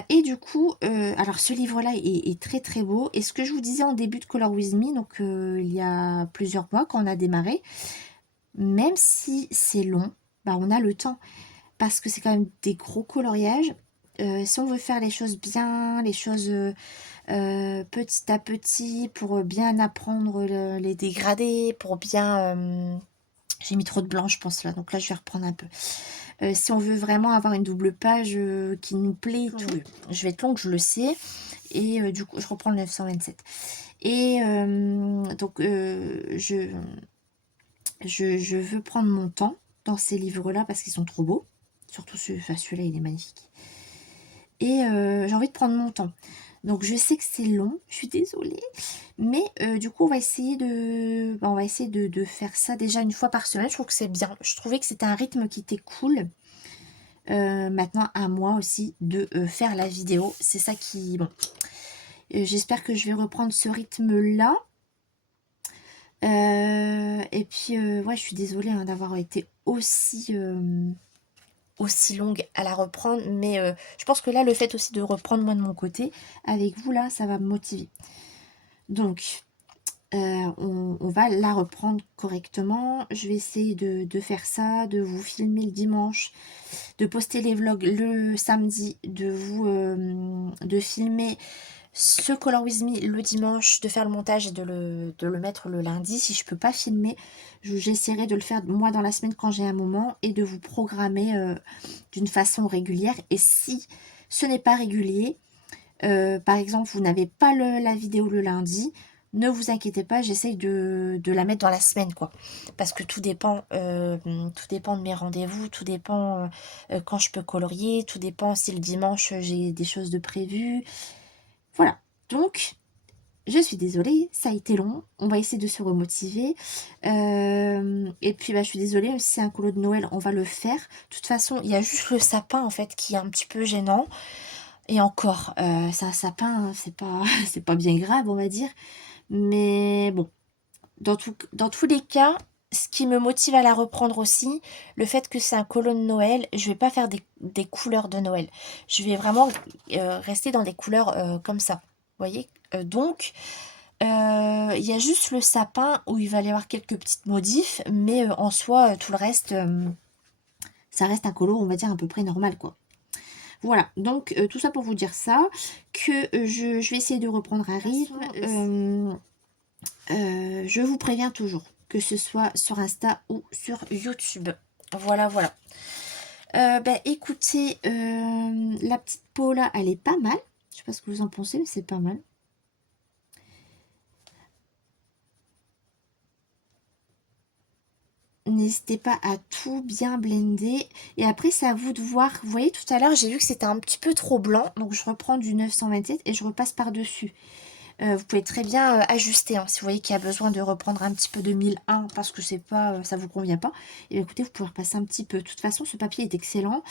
Et du coup, alors ce livre-là est très très beau. Et ce que je vous disais en début de Color With Me, donc il y a plusieurs mois quand on a démarré, même si c'est long, on a le temps. Parce que c'est quand même des gros coloriages. si on veut faire les choses bien, les choses petit à petit, pour bien apprendre les dégradés, pour bien... j'ai mis trop de blanc, je pense, là. Donc là, je vais reprendre un peu. Si on veut vraiment avoir une double page qui nous plaît et tout, je vais être longue, je le sais. Et du coup, je reprends le 927. Et donc, je veux prendre mon temps dans ces livres-là parce qu'ils sont trop beaux. Surtout celui-là, il est magnifique. Et j'ai envie de prendre mon temps. Donc, je sais que c'est long, je suis désolée. Mais du coup, on va essayer de faire ça déjà une fois par semaine. Je trouve que c'est bien. Je trouvais que c'était un rythme qui était cool. Maintenant, à moi aussi de faire la vidéo. C'est ça qui... Bon, j'espère que je vais reprendre ce rythme-là. Et puis, ouais, je suis désolée hein, d'avoir été aussi longue à la reprendre. Mais je pense que là, le fait aussi de reprendre moi de mon côté, avec vous, là, ça va me motiver. Donc, on va la reprendre correctement. Je vais essayer de faire ça, de vous filmer le dimanche, de poster les vlogs le samedi, de filmer ce Color With Me le dimanche, de faire le montage et de le mettre le lundi. Si je peux pas filmer, j'essaierai de le faire moi dans la semaine quand j'ai un moment et de vous programmer d'une façon régulière. Et si ce n'est pas régulier, par exemple vous n'avez pas la vidéo le lundi, ne vous inquiétez pas, j'essaye de la mettre dans la semaine, quoi. Parce que tout dépend de mes rendez-vous, tout dépend quand je peux colorier, tout dépend si le dimanche j'ai des choses de prévues. Voilà, donc je suis désolée, ça a été long, on va essayer de se remotiver. Et puis bah, je suis désolée, même si c'est un colo de Noël, on va le faire. De toute façon, il y a juste le sapin en fait qui est un petit peu gênant. Et encore, c'est un sapin, hein, c'est pas bien grave, on va dire. Mais bon, dans tous les cas, ce qui me motive à la reprendre aussi, le fait que c'est un colo de Noël, je vais pas faire des couleurs de Noël. Je vais vraiment rester dans des couleurs comme ça. Vous voyez. Donc, il y a juste le sapin où il va y avoir quelques petites modifs, mais en soi, tout le reste, ça reste un colo, on va dire, à peu près normal, quoi. Voilà, donc tout ça pour vous dire ça, que je vais essayer de reprendre un rythme. Je vous préviens toujours, que ce soit sur Insta ou sur YouTube. Voilà, voilà. Écoutez, la petite peau là, elle est pas mal. Je sais pas ce que vous en pensez, mais c'est pas mal. N'hésitez pas à tout bien blender. Et après, c'est à vous de voir. Vous voyez, tout à l'heure, j'ai vu que c'était un petit peu trop blanc. Donc, je reprends du 927 et je repasse par-dessus. Vous pouvez très bien ajuster. Hein, si vous voyez qu'il y a besoin de reprendre un petit peu de 1001 parce que c'est pas, ça vous convient pas. Et bien, écoutez, vous pouvez repasser un petit peu. De toute façon, ce papier est excellent.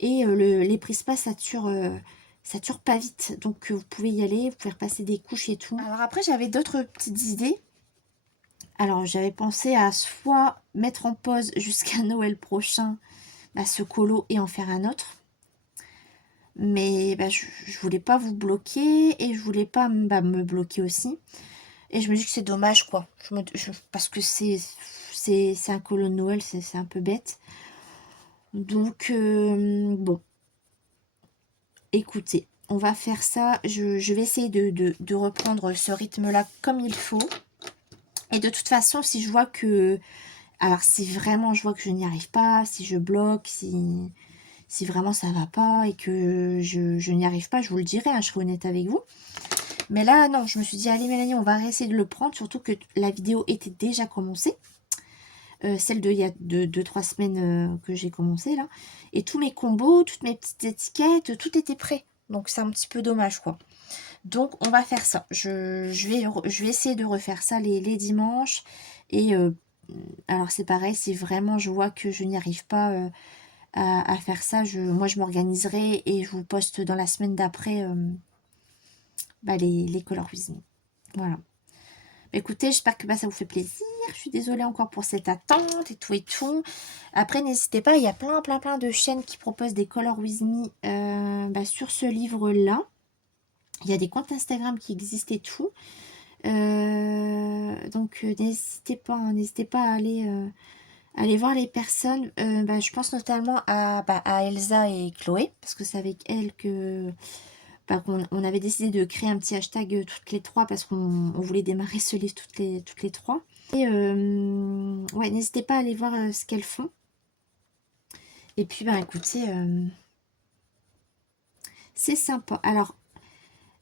Et les Prispa, ça tire pas vite. Donc, vous pouvez y aller. Vous pouvez repasser des couches et tout. Alors après, j'avais d'autres petites idées. Alors, j'avais pensé à soit mettre en pause jusqu'à Noël prochain ce colo et en faire un autre. Mais je voulais pas vous bloquer et je voulais pas me bloquer aussi. Et je me dis que c'est dommage, quoi. Parce que c'est un colo de Noël, c'est un peu bête. Donc, bon. Écoutez, on va faire ça. Je vais essayer de reprendre ce rythme-là comme il faut. Et de toute façon, si je vois que... Alors, si vraiment je vois que je n'y arrive pas, si je bloque, si vraiment ça va pas et que je n'y arrive pas, je vous le dirai, hein, je serai honnête avec vous. Mais là, non, je me suis dit, allez Mélanie, on va essayer de le prendre, surtout que la vidéo était déjà commencée. Celle il y a 2-3 semaines que j'ai commencé là. Et tous mes combos, toutes mes petites étiquettes, tout était prêt. Donc c'est un petit peu dommage, quoi. Donc on va faire ça. Je vais essayer de refaire ça les dimanches. Et alors c'est pareil, si vraiment je vois que je n'y arrive pas à faire ça, moi je m'organiserai et je vous poste dans la semaine d'après les Color With Me. Voilà. Écoutez, j'espère que ça vous fait plaisir. Je suis désolée encore pour cette attente et tout et tout. Après, n'hésitez pas, il y a plein de chaînes qui proposent des Color With Me sur ce livre-là. Il y a des comptes Instagram qui existent et tout. Donc, n'hésitez pas à aller Aller voir les personnes, je pense notamment à Elsa et Chloé, parce que c'est avec elles que qu'on avait décidé de créer un petit hashtag toutes les trois, parce qu'on voulait démarrer ce livre toutes les trois. Et ouais, n'hésitez pas à aller voir ce qu'elles font. Et puis, écoutez, c'est sympa. Alors,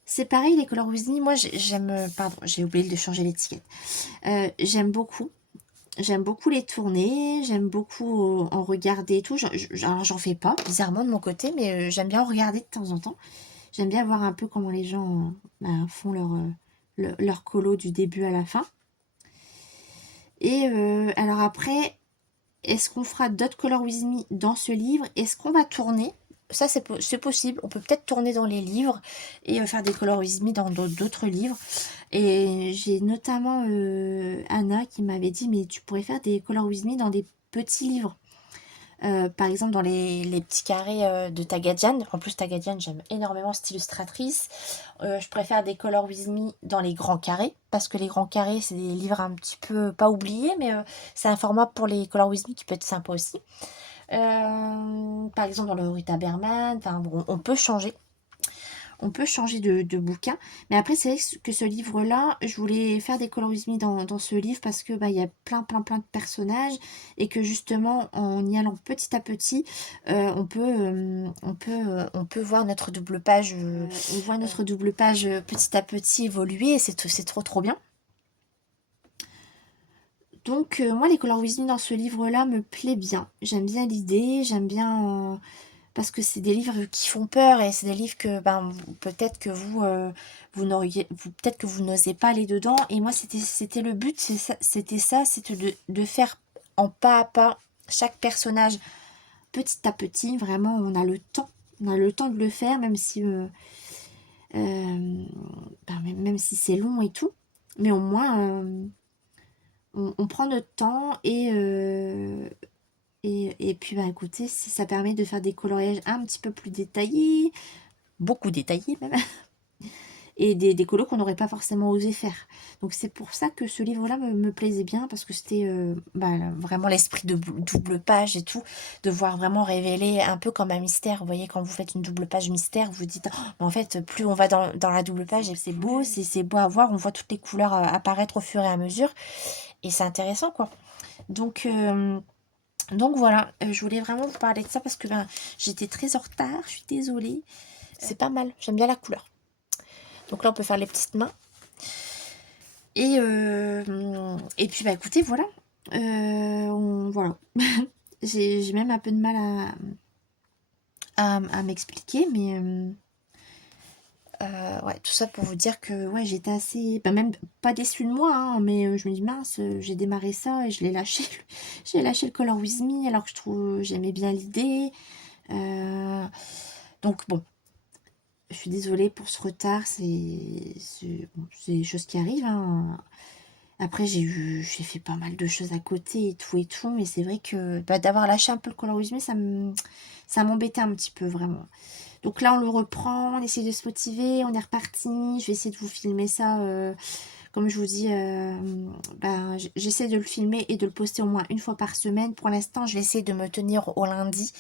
c'est pareil, les Color With Me, moi j'aime, pardon, j'ai oublié de changer l'étiquette. J'aime beaucoup. J'aime beaucoup les tourner, j'aime beaucoup en regarder et tout. Alors, j'en fais pas, bizarrement de mon côté, mais j'aime bien en regarder de temps en temps. J'aime bien voir un peu comment les gens font leur colo du début à la fin. Et alors après, est-ce qu'on fera d'autres Color With Me dans ce livre? Est-ce qu'on va tourner? Ça, c'est possible. On peut peut-être tourner dans les livres et faire des Color With Me dans d'autres livres. Et j'ai notamment Anna qui m'avait dit, mais tu pourrais faire des Color With Me dans des petits livres. Par exemple, dans les petits carrés de Tagadian. En plus, Tagadian, j'aime énormément cette illustratrice. Je préfère des Color With Me dans les grands carrés. Parce que les grands carrés, c'est des livres un petit peu, pas oubliés, mais c'est un format pour les Color With Me qui peut être sympa aussi. Par exemple, dans le Rita Berman, bon, on peut changer. On peut changer de bouquin. Mais après, c'est vrai que ce livre-là, je voulais faire des Color With Me dans ce livre parce que il y a plein de personnages et que justement, en y allant petit à petit, on peut voir notre double page. On voit notre double page petit à petit évoluer et c'est trop bien. Donc, moi, les Color With Me dans ce livre-là me plaît bien. J'aime bien l'idée, j'aime bien... parce que c'est des livres qui font peur et c'est des livres que peut-être que peut-être que vous n'osez pas aller dedans. Et moi, c'était le but, c'était de faire en pas à pas chaque personnage petit à petit. Vraiment, on a le temps. On a le temps de le faire, même si même si c'est long et tout. Mais au moins, on prend notre temps et puis, écoutez, ça permet de faire des coloriages un petit peu plus détaillés, beaucoup détaillés même, et des colos qu'on n'aurait pas forcément osé faire. Donc, c'est pour ça que ce livre-là me plaisait bien, parce que c'était vraiment l'esprit de double page et tout, de voir vraiment révéler un peu comme un mystère. Vous voyez, quand vous faites une double page mystère, vous vous dites, oh, mais en fait, plus on va dans la double page, et c'est beau à voir, on voit toutes les couleurs apparaître au fur et à mesure, et c'est intéressant, quoi. Donc voilà, je voulais vraiment vous parler de ça parce que j'étais très en retard, je suis désolée. C'est pas mal, j'aime bien la couleur. Donc là, on peut faire les petites mains. Et puis, écoutez, voilà. Voilà. J'ai même un peu de mal à m'expliquer, mais... ouais, tout ça pour vous dire que ouais, j'étais assez... même pas déçue de moi, hein, mais je me dis, mince, j'ai démarré ça et je l'ai lâché. J'ai lâché le Color With Me alors que j'aimais bien l'idée. Donc bon, je suis désolée pour ce retard, c'est des choses qui arrivent, hein. Après, j'ai fait pas mal de choses à côté et tout, mais c'est vrai que d'avoir lâché un peu le Color With Me, ça m'embêtait un petit peu, vraiment. Donc là, on le reprend, on essaie de se motiver, on est reparti. Je vais essayer de vous filmer ça, comme je vous dis, j'essaie de le filmer et de le poster au moins une fois par semaine. Pour l'instant, je vais essayer de me tenir au lundi.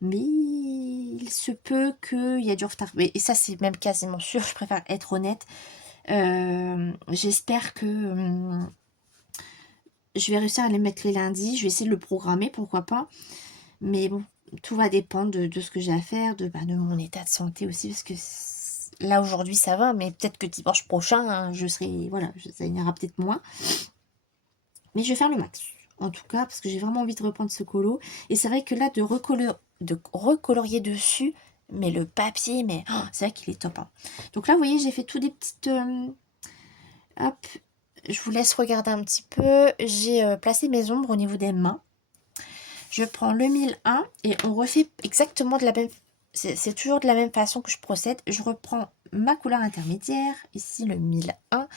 Mais il se peut qu'il y a du retard. Et ça, c'est même quasiment sûr, je préfère être honnête. J'espère que je vais réussir à les mettre les lundis. Je vais essayer de le programmer, pourquoi pas. Mais bon, tout va dépendre de ce que j'ai à faire, de mon état de santé aussi. Parce que là, aujourd'hui, ça va. Mais peut-être que dimanche prochain, hein, je serai... Voilà, ça ira peut-être moins. Mais je vais faire le max. En tout cas, parce que j'ai vraiment envie de reprendre ce colo. Et c'est vrai que là, de recolorier dessus, mais le papier, mais c'est vrai qu'il est top, hein. Donc là, vous voyez, j'ai fait tout des petites... hop, je vous laisse regarder un petit peu. J'ai placé mes ombres au niveau des mains. Je prends le 1001 et on refait exactement de la même... C'est toujours de la même façon que je procède. Je reprends ma couleur intermédiaire, ici le 1001.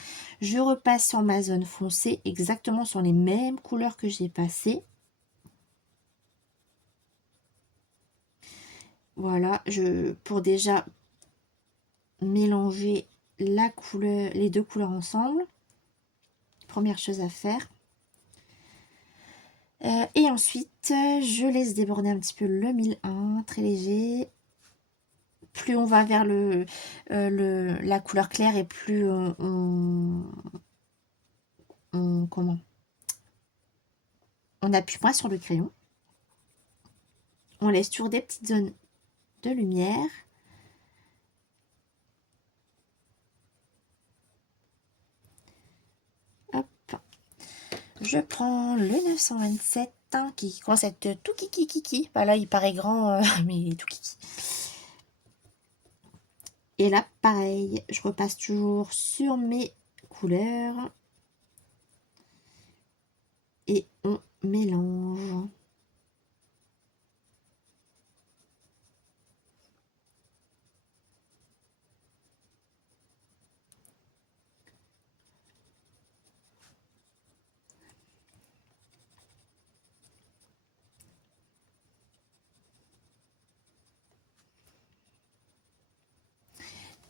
Je repasse sur ma zone foncée, exactement sur les mêmes couleurs que j'ai passées. Voilà, pour déjà mélanger les deux couleurs ensemble. Première chose à faire. Et ensuite, je laisse déborder un petit peu le 1001, très léger. Plus on va vers la couleur claire et plus comment, on appuie moins sur le crayon. On laisse toujours des petites zones de lumière. Hop. Je prends le 927 hein, qui commence à être tout kiki. Voilà, il paraît grand, mais tout kiki. Et là, pareil, je repasse toujours sur mes couleurs. Et on mélange.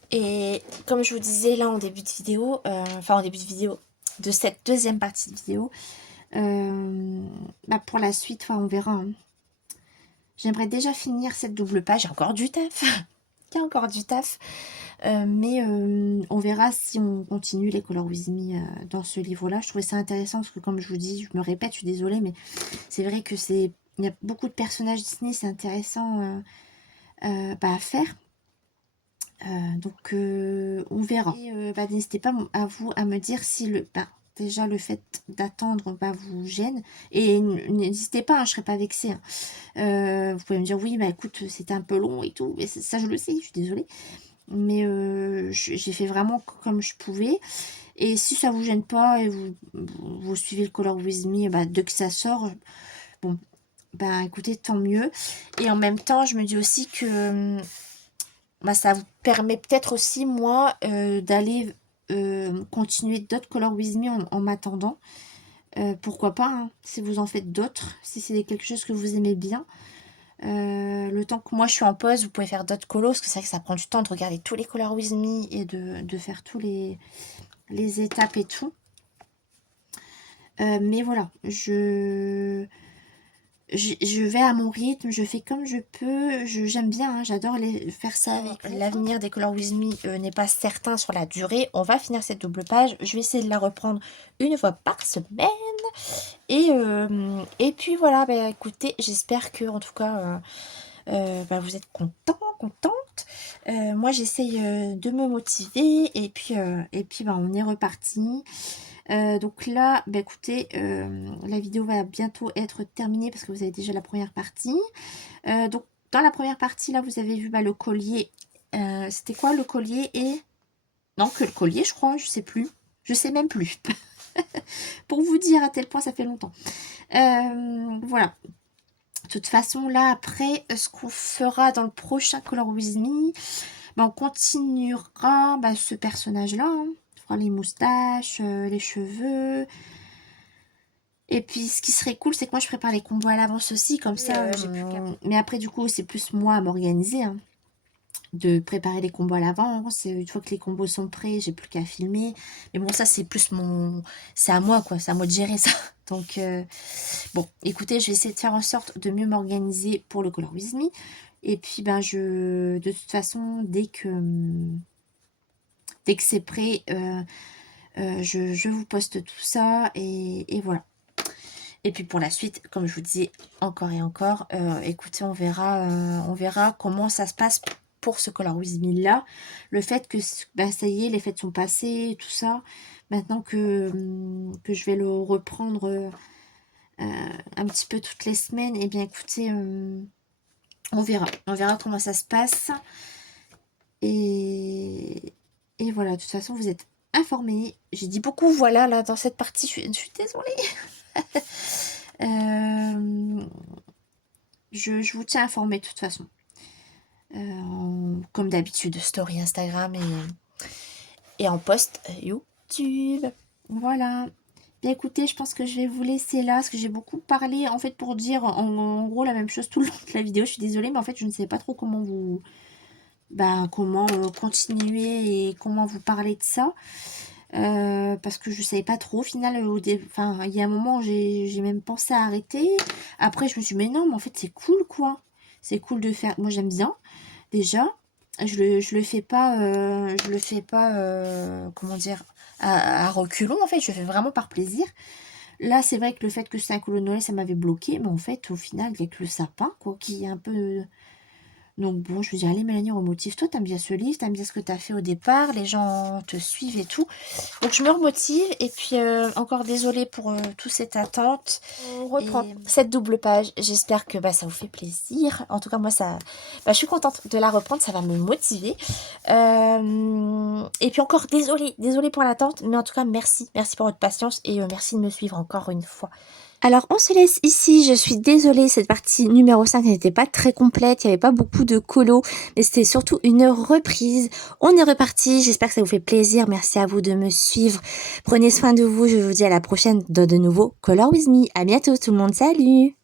Et comme je vous disais là en début de vidéo, de cette deuxième partie de vidéo, bah pour la suite, on verra. Hein. J'aimerais déjà finir cette double page. J'ai encore du taf. Il y a encore du taf. Mais on verra si on continue les Color With Me dans ce livre-là. Je trouvais ça intéressant parce que comme je vous dis, je me répète, je suis désolée, mais c'est vrai que il y a beaucoup de personnages Disney, c'est intéressant à faire. Donc on verra. Et n'hésitez pas à me dire si déjà le fait d'attendre vous gêne. Et n'hésitez pas, hein, je ne serai pas vexée. Hein. Vous pouvez me dire oui, écoute, c'était un peu long et tout. Mais ça, je le sais, je suis désolée. Mais j'ai fait vraiment comme je pouvais. Et si ça vous gêne pas et vous suivez le Color With Me dès que ça sort, bon, écoutez, tant mieux. Et en même temps, je me dis aussi que ça vous permet peut-être aussi, moi, d'aller continuer d'autres Color With Me en m'attendant. Pourquoi pas, hein, si vous en faites d'autres, si c'est quelque chose que vous aimez bien. Le temps que moi je suis en pause, vous pouvez faire d'autres colos, parce que c'est vrai que ça prend du temps de regarder tous les Color With Me et de faire tous les étapes et tout. Mais voilà, je vais à mon rythme, je fais comme je peux, j'aime bien, hein, j'adore faire ça avec vous. L'avenir des Color With Me n'est pas certain sur la durée, on va finir cette double page, je vais essayer de la reprendre une fois par semaine, et puis voilà, écoutez, j'espère que en tout cas vous êtes contente. Moi j'essaye de me motiver, et puis on est reparti. Donc là, écoutez, la vidéo va bientôt être terminée parce que vous avez déjà la première partie. Donc dans la première partie, là, vous avez vu le collier. C'était quoi le collier et... Non, que le collier, je crois, je sais plus. Je sais même plus. Pour vous dire à tel point, ça fait longtemps. Voilà. De toute façon, là, après, ce qu'on fera dans le prochain Color With Me, on continuera ce personnage-là. Hein. On fera les moustaches, les cheveux... Et puis, ce qui serait cool, c'est que moi, je prépare les combos à l'avance aussi, comme ça, j'ai plus qu'à... Mais après, du coup, c'est plus moi à m'organiser, hein, de préparer les combos à l'avance. Une fois que les combos sont prêts, j'ai plus qu'à filmer. Mais bon, ça, c'est plus mon... C'est à moi, quoi. C'est à moi de gérer ça. Donc, bon, écoutez, je vais essayer de faire en sorte de mieux m'organiser pour le Color With Me. Et puis, de toute façon, dès que c'est prêt, je vous poste tout ça. Et voilà. Et puis pour la suite, comme je vous disais encore et encore, écoutez, on verra comment ça se passe pour ce Color With Me là. Le fait que ça y est, les fêtes sont passées, tout ça. Maintenant que je vais le reprendre un petit peu toutes les semaines, et bien écoutez, on verra. On verra comment ça se passe. Et voilà, de toute façon, vous êtes informés. J'ai dit beaucoup, voilà, là, dans cette partie, je suis désolée. Je vous tiens informé de toute façon. Comme d'habitude, story Instagram et en post YouTube. Voilà. Bien écoutez, je pense que je vais vous laisser là, parce que j'ai beaucoup parlé, en fait, pour dire en gros la même chose tout le long de la vidéo. Je suis désolée, mais en fait, je ne sais pas trop comment vous... comment continuer et comment vous parler de ça. parce que je savais pas trop au final, enfin, il y a un moment, j'ai même pensé à arrêter. Après, je me suis dit: «Mais non, mais en fait, c'est cool, quoi. C'est cool de faire» moi, j'aime bien, déjà. Je le fais pas, comment dire? À reculons, en fait, je le fais vraiment par plaisir. Là, c'est vrai que le fait que c'est un colo de Noël, ça m'avait bloqué, mais en fait, au final, il y a que le sapin, quoi, qui est un peu donc bon, je me dis: «Allez Mélanie, remotive-toi, t'aimes bien ce livre, t'aimes bien ce que t'as fait au départ, les gens te suivent et tout». Donc je me remotive et puis, encore désolée pour, toute cette attente. On reprend Et cette double page. J'espère que, bah, ça vous fait plaisir. En tout cas, moi, ça bah, je suis contente de la reprendre, ça va me motiver. Et puis encore désolée pour l'attente, mais en tout cas merci, merci pour votre patience et merci de me suivre encore une fois. Alors, on se laisse ici. Je suis désolée, cette partie numéro 5 n'était pas très complète. Il n'y avait pas beaucoup de colos, mais c'était surtout une reprise. On est reparti. J'espère que ça vous fait plaisir. Merci à vous de me suivre. Prenez soin de vous. Je vous dis à la prochaine dans de nouveaux Color With Me. À bientôt tout le monde. Salut!